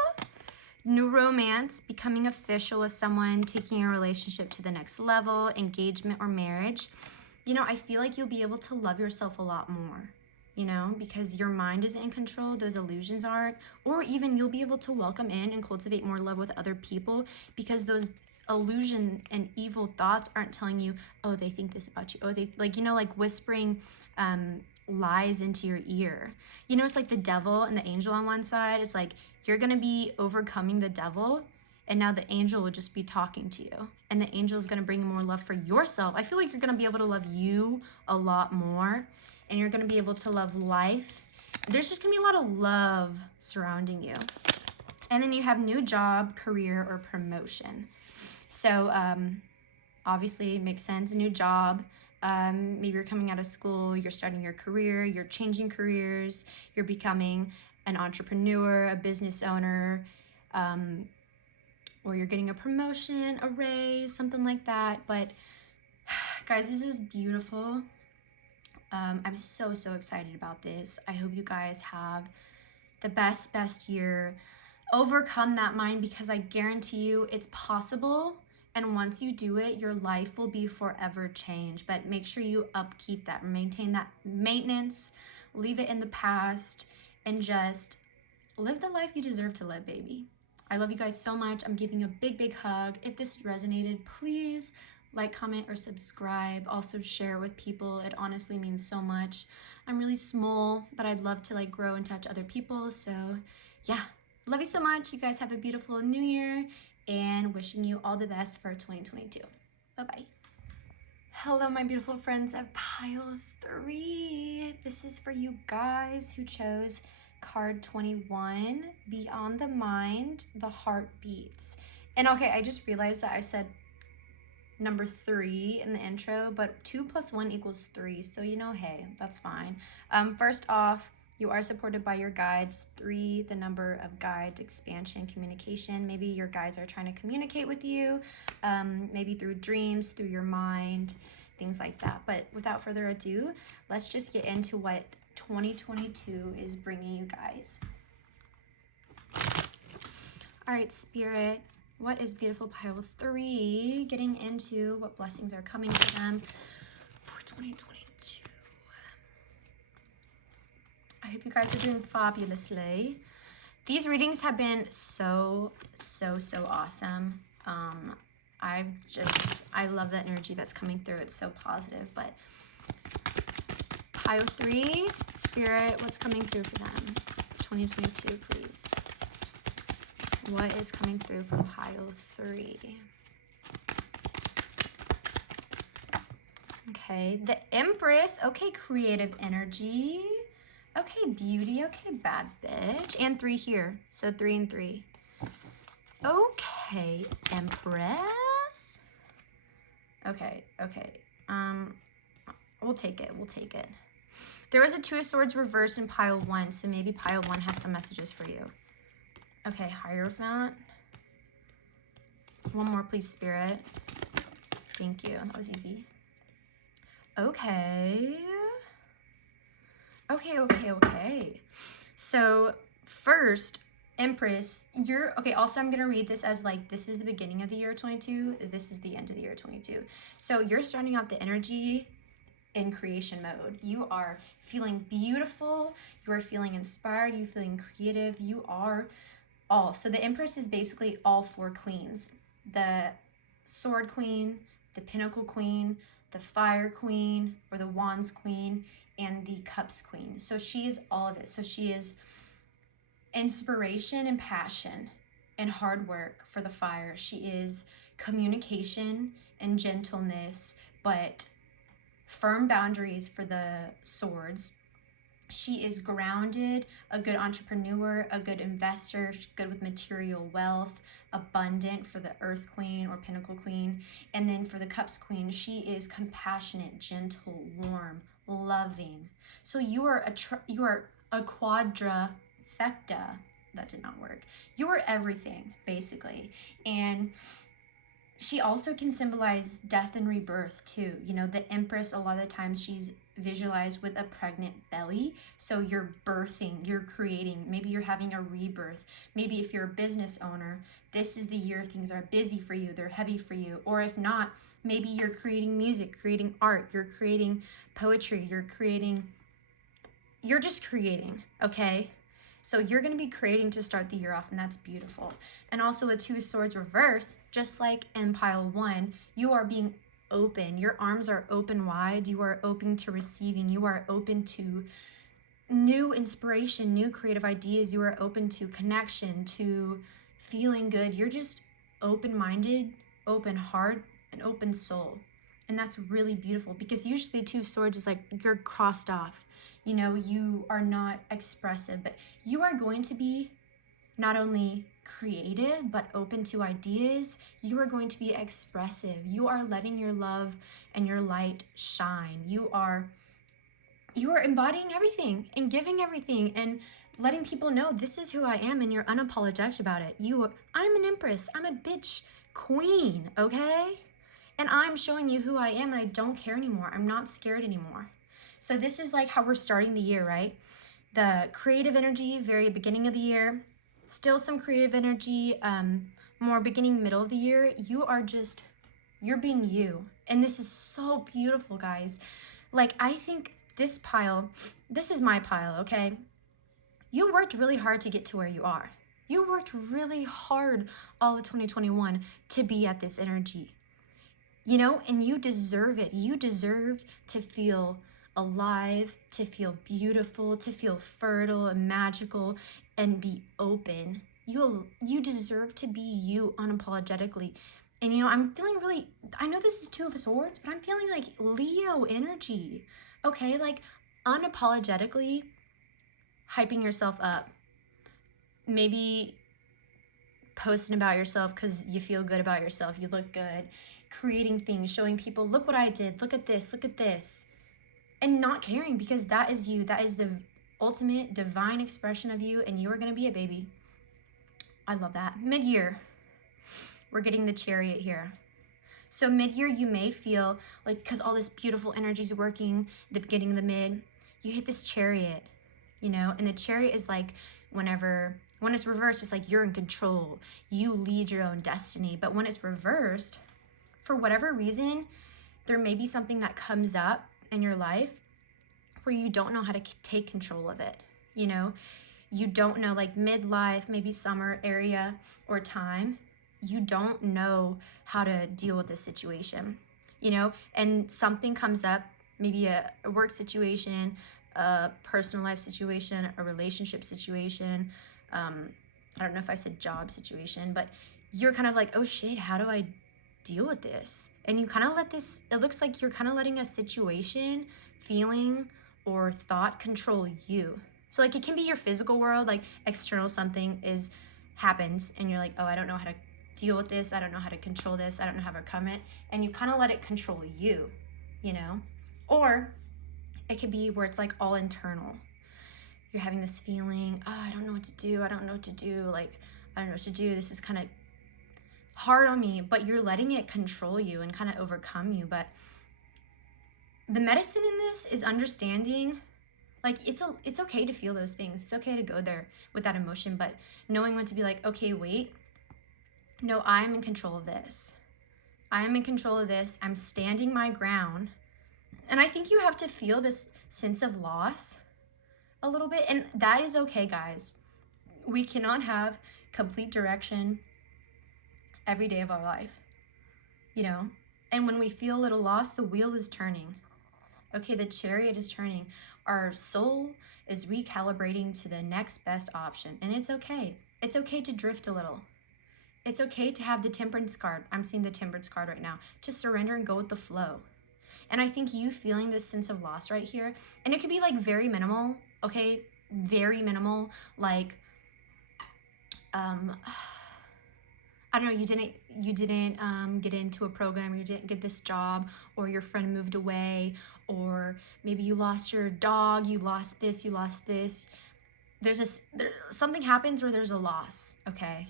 new romance, becoming official with someone, taking a relationship to the next level, engagement or marriage. You know, I feel like you'll be able to love yourself a lot more, you know, because your mind isn't in control, those illusions aren't, or even you'll be able to welcome in and cultivate more love with other people because those illusion and evil thoughts aren't telling you, oh, they think this about you. Oh, they, like, you know, like whispering lies into your ear. You know, it's like the devil and the angel on one side. It's like you're going to be overcoming the devil, and now the angel will just be talking to you. And the angel is going to bring more love for yourself. I feel like you're going to be able to love you a lot more. And you're going to be able to love life. There's just going to be a lot of love surrounding you. And then you have new job, career, or promotion. So obviously it makes sense, a new job. Maybe you're coming out of school, you're starting your career, you're changing careers, you're becoming an entrepreneur, a business owner, or you're getting a promotion, a raise, something like that. But guys, this was beautiful. I'm so excited about this. I hope you guys have the best year. Overcome that mind, because I guarantee you it's possible. And once you do it, your life will be forever changed. But make sure you upkeep that, maintain that maintenance, leave it in the past, and just live the life you deserve to live, baby. I love you guys so much. I'm giving you a big hug. If this resonated, please like, comment, or subscribe. Also share with people. It honestly means so much. I'm really small, but I'd love to like grow and touch other people. So yeah, love you so much. You guys have a beautiful new year, and wishing you all the best for 2022. Bye-bye. Hello, my beautiful friends of pile 3. This is for you guys who chose card 21, Beyond the Mind, the Heart Beats. And okay, I just realized that I said number 3 in the intro, but 2 + 1 = 3. So, you know, hey, that's fine. First off, You are supported by your guides. 3, the number of guides, expansion, communication. Maybe your guides are trying to communicate with you, maybe through dreams, through your mind, things like that. But without further ado, let's just get into what 2022 is bringing you guys. All right, Spirit, what is beautiful pile 3? Getting into what blessings are coming for them for 2022. I hope you guys are doing fabulously. These readings have been so awesome. I love that energy that's coming through. It's so positive. But pile 3, Spirit, what's coming through for them? 2022, please. What is coming through from pile 3? Okay, the Empress. Okay, creative energy. Okay, beauty. Okay, bad bitch. And 3 here. So 3 and 3. Okay, Empress. Okay. We'll take it. We'll take it. There was a 2 of Swords reversed in pile 1, so maybe pile 1 has some messages for you. Okay, Hierophant. One more, please, Spirit. Thank you. That was easy. Okay. Okay. So first, Empress, okay, also I'm going to read this as like, this is the beginning of the year 22. This is the end of the year 22. So you're starting out the energy in creation mode. You are feeling beautiful. You are feeling inspired. You're feeling creative. You are all. So the Empress is basically all 4 queens. The Sword Queen, the Pentacle Queen, the Fire Queen, or the Wands Queen, and the Cups Queen. So she is all of it. So she is inspiration and passion and hard work for the fire. She is communication and gentleness, but firm boundaries for the swords. She is grounded, a good entrepreneur, a good investor, good with material wealth, abundant for the Earth Queen or Pentacle Queen. And then for the Cups Queen, she is compassionate, gentle, warm, loving. So you are a quadrifecta. That did not work. You are everything, basically. And she also can symbolize death and rebirth too. You know, the Empress, a lot of the times she's visualized with a pregnant belly. So you're birthing, you're creating, maybe you're having a rebirth. Maybe if you're a business owner, this is the year things are busy for you, they're heavy for you. Or if not, maybe you're creating music, creating art, you're creating poetry, you're just creating, okay? So you're going to be creating to start the year off, and that's beautiful. And also a 2 of Swords reverse, just like in pile 1, you are being open. Your arms are open wide. You are open to receiving. You are open to new inspiration, new creative ideas. You are open to connection, to feeling good. You're just open-minded, open heart, and open soul. And that's really beautiful, because usually 2 of Swords is like you're crossed off. You know, you are not expressive, but you are going to be not only creative, but open to ideas. You are going to be expressive. You are letting your love and your light shine. You are embodying everything and giving everything and letting people know this is who I am, and you're unapologetic about it. I'm an Empress. I'm a bitch queen, okay? And I'm showing you who I am, and I don't care anymore. I'm not scared anymore. So this is like how we're starting the year, right? The creative energy, very beginning of the year. Still some creative energy, more beginning, middle of the year. You're being you. And this is so beautiful, guys. Like, I think this is my pile, okay? You worked really hard to get to where you are. You worked really hard all of 2021 to be at this energy. You know, and you deserve it. You deserved to feel alive, to feel beautiful, to feel fertile and magical, and be open. You deserve to be you unapologetically. And you know, I'm feeling really, I know this is 2 of Swords, but I'm feeling like Leo energy. Okay, like unapologetically hyping yourself up. Maybe posting about yourself because you feel good about yourself, you look good, creating things, showing people, look what I did, look at this, and not caring, because that is you. That is the ultimate divine expression of you, and you are going to be a baby. I love that. Mid-year, we're getting the Chariot here. So mid-year, you may feel like, because all this beautiful energy is working, the beginning of the mid, you hit this Chariot, you know, and the Chariot is like when it's reversed, it's like you're in control. You lead your own destiny. But when it's reversed, for whatever reason, there may be something that comes up in your life where you don't know how to take control of it, you know? You don't know, like midlife, maybe summer area or time, you don't know how to deal with this situation, you know? And something comes up, maybe a work situation, a personal life situation, a relationship situation. I don't know if I said job situation, but you're kind of like, oh shit, how do I deal with this? And you kind of let this, it looks like you're kind of letting a situation, feeling, or thought control you. So like it can be your physical world, like external something happens and you're like, oh, I don't know how to deal with this. I don't know how to control this. I don't know how to overcome it. And you kind of let it control you, you know? Or it could be where it's like all internal. You're having this feeling, oh, I don't know what to do. I don't know what to do. Like, I don't know what to do. This is kind of hard on me, but you're letting it control you and kind of overcome you. But the medicine in this is understanding, like it's okay to feel those things. It's okay to go there with that emotion, but knowing when to be like, okay, wait, no, I'm in control of this. I'm in control of this. I'm standing my ground. And I think you have to feel this sense of loss a little bit. And that is okay, guys. We cannot have complete direction every day of our life, you know? And when we feel a little lost, the wheel is turning. Okay, the Chariot is turning. Our soul is recalibrating to the next best option. And it's okay. It's okay to drift a little. It's okay to have the Temperance card. I'm seeing the Temperance card right now. Just surrender and go with the flow. And I think you feeling this sense of loss right here, and it could be like very minimal, okay? Very minimal, like, I don't know, you didn't get into a program, or you didn't get this job, or your friend moved away, or maybe you lost your dog, you lost this. Something happens where there's a loss, okay?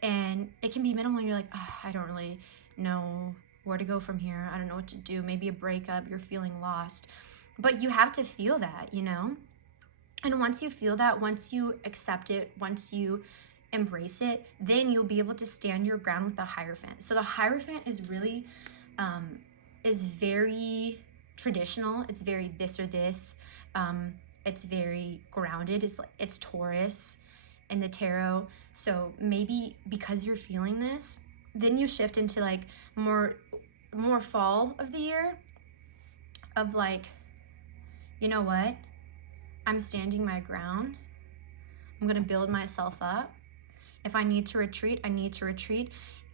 And it can be minimal and you're like, oh, I don't really know where to go from here. I don't know what to do. Maybe a breakup, you're feeling lost. But you have to feel that, you know? And once you feel that, once you accept it, once you embrace it, then you'll be able to stand your ground with the Hierophant. So the Hierophant is really, is very traditional. It's very this or this. It's very grounded. It's Taurus in the tarot. So maybe because you're feeling this, then you shift into like more fall of the year of like, you know what? I'm standing my ground. I'm going to build myself up. If I need to retreat, I need to retreat.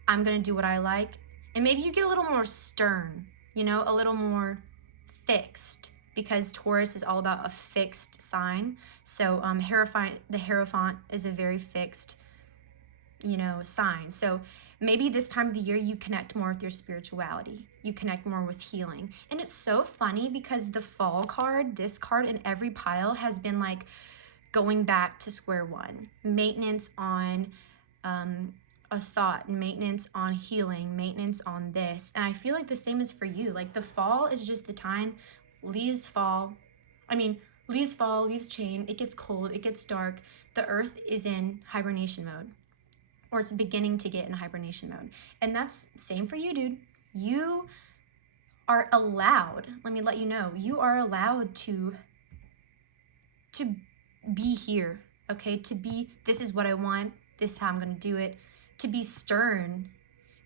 I'm going to do what I like. And maybe you get a little more stern, you know, a little more fixed, because Taurus is all about a fixed sign. So the Hierophant is a very fixed, you know, sign. So maybe this time of the year you connect more with your spirituality. You connect more with healing. And it's so funny because the Fall card, this card in every pile has been like going back to square one. Maintenance on a thought, maintenance on healing, maintenance on this. And I feel like the same is for you. Like the fall is just the time, leaves fall, leaves change, it gets cold, it gets dark. The earth is in hibernation mode, or it's beginning to get in hibernation mode. And that's same for you, dude. You are allowed, let me let you know, you are allowed to be here, okay? To be, this is what I want, this is how I'm gonna do it. To be stern,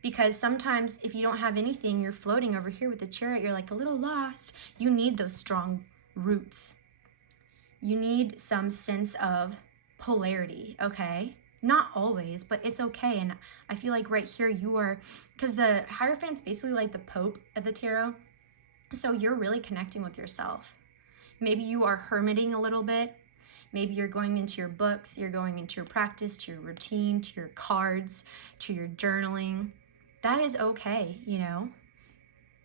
because sometimes if you don't have anything, you're floating over here with the Chariot, you're like a little lost. You need those strong roots. You need some sense of polarity, okay? Not always, but it's okay. And I feel like right here you are, because the Hierophant's basically like the Pope of the tarot. So you're really connecting with yourself. Maybe you are hermiting a little bit. Maybe you're going into your books, you're going into your practice, to your routine, to your cards, to your journaling. That is okay, you know?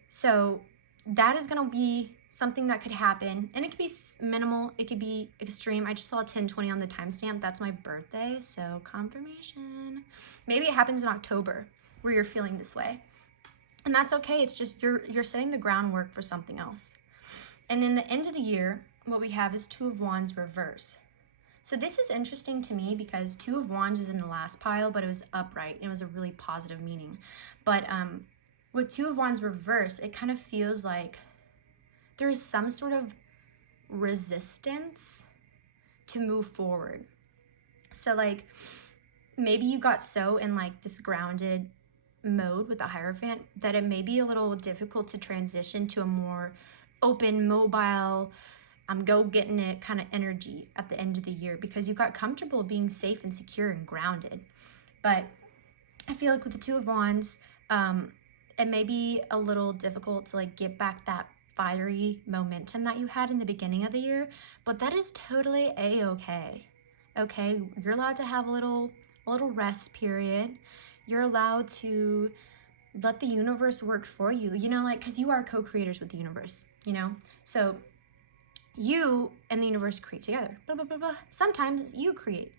So that is going to be something that could happen, and it could be minimal, it could be extreme. I just saw 10/20 on the timestamp. That's my birthday, so confirmation. Maybe it happens in October where you're feeling this way, and that's okay. It's just you're setting the groundwork for something else. And then the end of the year, what we have is Two of Wands reverse. So this is interesting to me because Two of Wands is in the last pile, but it was upright. It was a really positive meaning. But with Two of Wands reverse, it kind of feels like there is some sort of resistance to move forward. So like maybe you got so in like this grounded mode with the Hierophant that it may be a little difficult to transition to a more open, mobile, go getting it kind of energy at the end of the year because you got comfortable being safe and secure and grounded. But I feel like with the Two of Wands, it may be a little difficult to like get back that fiery momentum that you had in the beginning of the year, but that is totally a-okay. Okay, you're allowed to have a little rest period. You're allowed to let the universe work for you, you know, like, because you are co-creators with the universe, you know? So you and the universe create together. Blah, blah, blah, blah. Sometimes you create.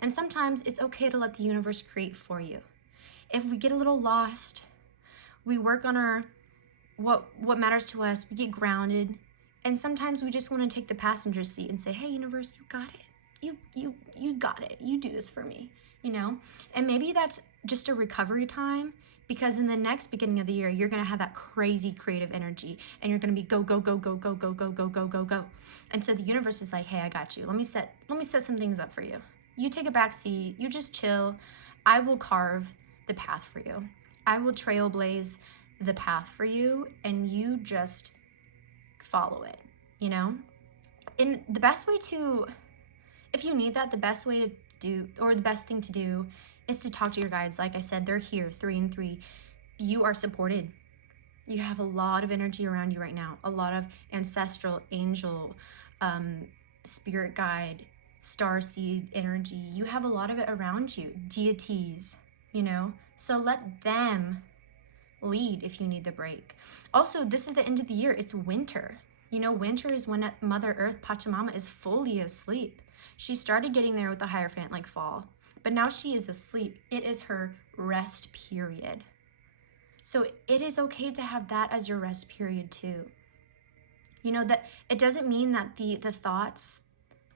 And sometimes it's okay to let the universe create for you. If we get a little lost, we work on our what matters to us, we get grounded, and sometimes we just want to take the passenger seat and say, hey, universe, you got it. You got it. You do this for me, you know? And maybe that's just a recovery time, because in the next beginning of the year, you're going to have that crazy creative energy, and you're going to be go, go, go, go, go, go, go, go, go, go, go. And so the universe is like, hey, I got you. Let me set some things up for you. You take a back seat. You just chill. I will carve the path for you. I will trailblaze the path for you, and you just follow it, you know? And the best way to, if you need that, the best way to do, or the best thing to do, is to talk to your guides. Like I said, they're here, 3 and 3. You are supported. You have a lot of energy around you right now. A lot of ancestral, angel, spirit guide, starseed energy. You have a lot of it around you. Deities, you know? So let them lead if you need the break. Also, this is the end of the year. It's winter. You know, winter is when Mother Earth, Pachamama, is fully asleep. She started getting there with the Hierophant like fall, but now she is asleep. It is her rest period. So it is okay to have that as your rest period too. You know, that it doesn't mean that the thoughts,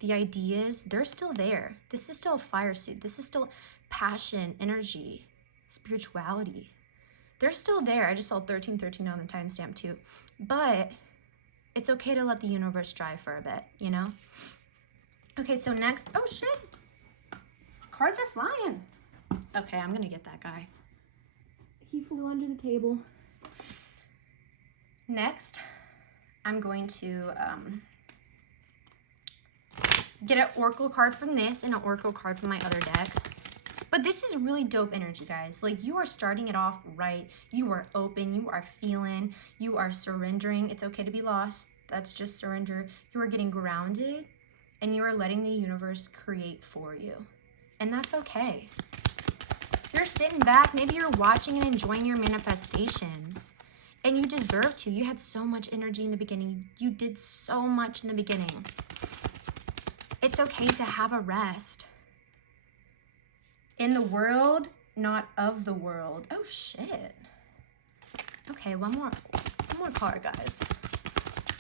the ideas, they're still there. This is still a fire suit. This is still passion, energy, spirituality. They're still there. I just saw 1313 on the timestamp too. But it's okay to let the universe drive for a bit, you know? Okay, so next, oh shit. Cards are flying. Okay, I'm gonna get that guy. He flew under the table. Next, I'm going to get an oracle card from this and an oracle card from my other deck. But this is really dope energy, guys. Like, you are starting it off right. You are open. You are feeling. You are surrendering. It's okay to be lost. That's just surrender. You are getting grounded, and you are letting the universe create for you. And that's okay. You're sitting back. Maybe you're watching and enjoying your manifestations. And you deserve to. You had so much energy in the beginning. You did so much in the beginning. It's okay to have a rest. In the world, not of the world. Oh, shit. Okay, one more card, guys.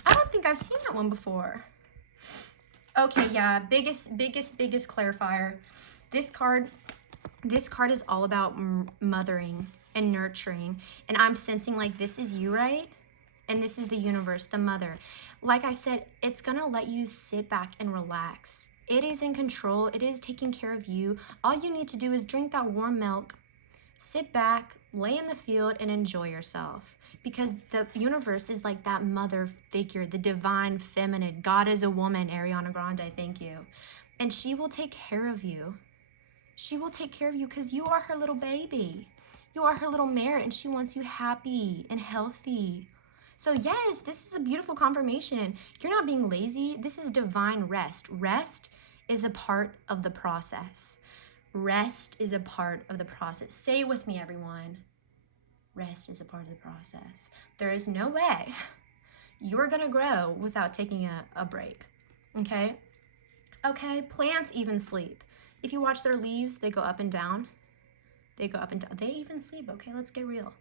I don't think I've seen that one before. Okay, yeah, biggest clarifier. This card is all about mothering and nurturing. And I'm sensing like this is you, right? And this is the universe, the mother. Like I said, it's gonna let you sit back and relax. It is in control. It is taking care of you. All you need to do is drink that warm milk, sit back, lay in the field, and enjoy yourself. Because the universe is like that mother figure, the divine feminine. God is a woman, Ariana Grande, thank you. And she will take care of you. She will take care of you because you are her little baby. You are her little mare, and she wants you happy and healthy. So yes, this is a beautiful confirmation. You're not being lazy. This is divine rest. Rest is a part of the process. Rest is a part of the process. Say it with me, everyone. Rest is a part of the process. There is no way you're gonna grow without taking a break, okay? Okay, plants even sleep. If you watch their leaves, they go up and down. They go up and down. They even sleep, okay? Let's get real.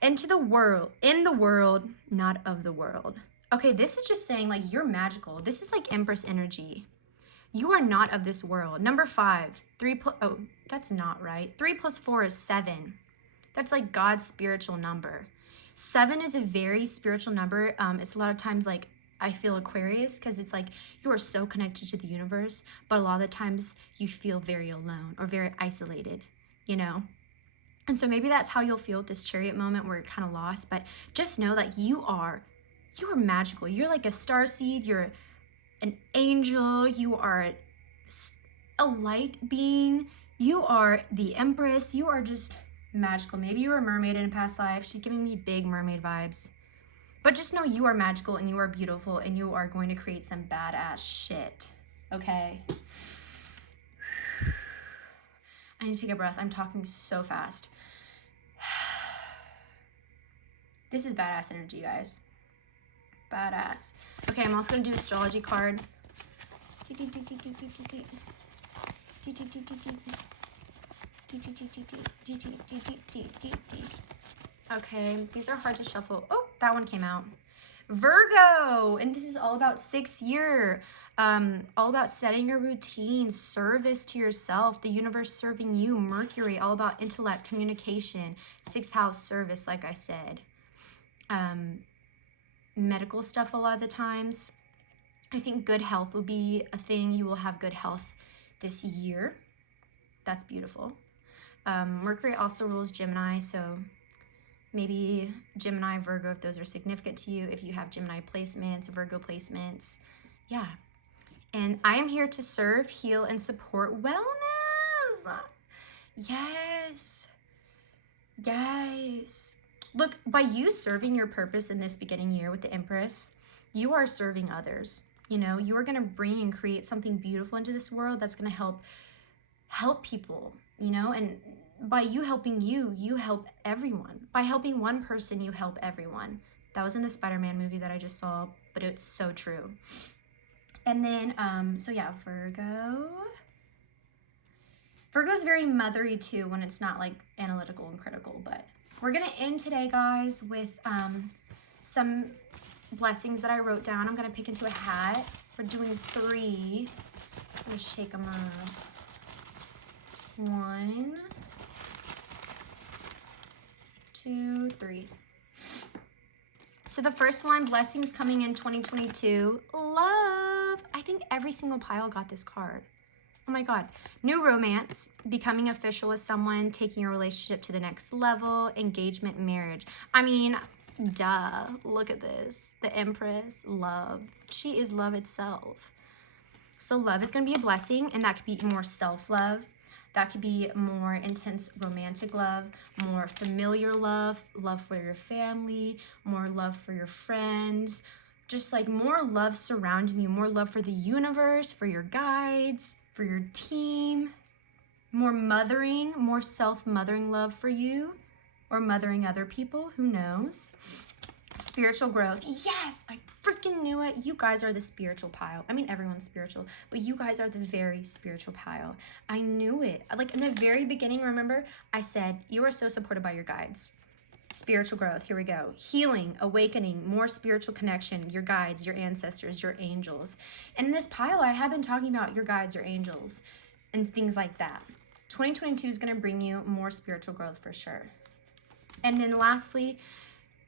Into the world, in the world, not of the world. Okay, this is just saying like you're magical. This is like Empress energy. You are not of this world. Number 5, 3 oh, that's not right. 3 + 4 is 7. That's like God's spiritual number. 7 is a very spiritual number. It's a lot of times like I feel Aquarius because it's like you are so connected to the universe, but a lot of the times you feel very alone or very isolated, you know? And so maybe that's how you'll feel with this Chariot moment where you're kind of lost, but just know that you are magical. You're like a starseed, you're an angel, you are a light being, you are the Empress, you are just magical. Maybe you were a mermaid in a past life. She's giving me big mermaid vibes. But just know you are magical and you are beautiful and you are going to create some badass shit, okay? I need to take a breath. I'm talking so fast. This is badass energy, guys. Badass. Okay, I'm also going to do astrology card. Okay, these are hard to shuffle. Oh, that one came out. Virgo, and this is all about 6th year. All about setting a routine, service to yourself, the universe serving you. Mercury, all about intellect, communication. 6th house service, like I said. Medical stuff a lot of the times. I think good health will be a thing. You will have good health this year. That's beautiful. Mercury also rules Gemini, so maybe Gemini, Virgo, if those are significant to you, if you have Gemini placements, Virgo placements, yeah. And I am here to serve, heal, and support wellness. Yes. Yes. Look, by you serving your purpose in this beginning year with the Empress, you are serving others. You know, you are going to bring and create something beautiful into this world that's going to help people, you know, and by you helping you help everyone. By helping one person, you help everyone. That was in the Spider-Man movie that I just saw, but it's so true. And then, so yeah, Virgo. Virgo's very mothery too when it's not like analytical and critical, but we're gonna end today, guys, with some blessings that I wrote down. I'm gonna pick into a hat. We're doing 3. I'm gonna shake them up. 1, 2, 3. So the first one, blessings coming in 2022. Love. I think every single pile got this card. Oh my God. New romance, becoming official with someone, taking your relationship to the next level, engagement, marriage. I mean, duh. Look at this. The Empress, love. She is love itself. So love is going to be a blessing, and that could be more self-love. That could be more intense romantic love, more familiar love, love for your family, more love for your friends, just like more love surrounding you, more love for the universe, for your guides, for your team, more mothering, more self-mothering love for you, or mothering other people, who knows? Spiritual growth. Yes, I freaking knew it. You guys are the spiritual pile. I mean, everyone's spiritual, but you guys are the very spiritual pile. I knew it. Like in the very beginning, remember, I said, you are so supported by your guides. Spiritual growth. Here we go. Healing, awakening, more spiritual connection, your guides, your ancestors, your angels. And in this pile, I have been talking about your guides, your angels, and things like that. 2022 is going to bring you more spiritual growth for sure. And then lastly,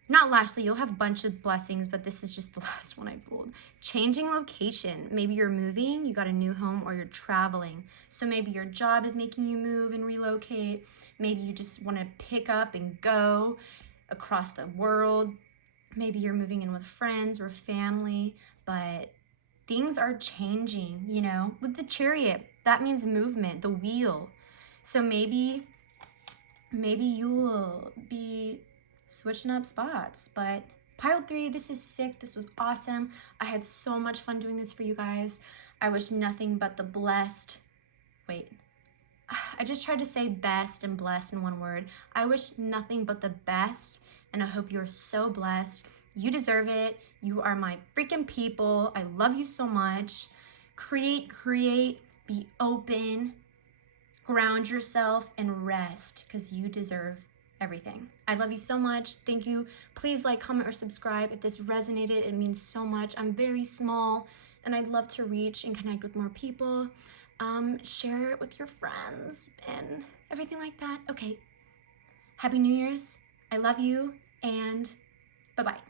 you'll have a bunch of blessings, but this is just the last one I pulled. Changing location. Maybe you're moving, you got a new home, or you're traveling. So maybe your job is making you move and relocate. Maybe you just want to pick up and go across the world. Maybe you're moving in with friends or family, but things are changing, you know. With the Chariot, that means movement, the wheel. So maybe you will be switching up spots, but pile 3, this is sick. This was awesome. I had so much fun doing this for you guys. I wish nothing but the blessed. Wait, I just tried to say best and blessed in one word. I wish nothing but the best, and I hope you're so blessed. You deserve it. You are my freaking people. I love you so much. Create, be open, ground yourself, and rest, because you deserve everything. I love you so much. Thank you. Please like, comment, or subscribe if this resonated. It means so much. I'm very small, and I'd love to reach and connect with more people. Share it with your friends and everything like that. Okay. Happy New Year's. I love you, and bye-bye.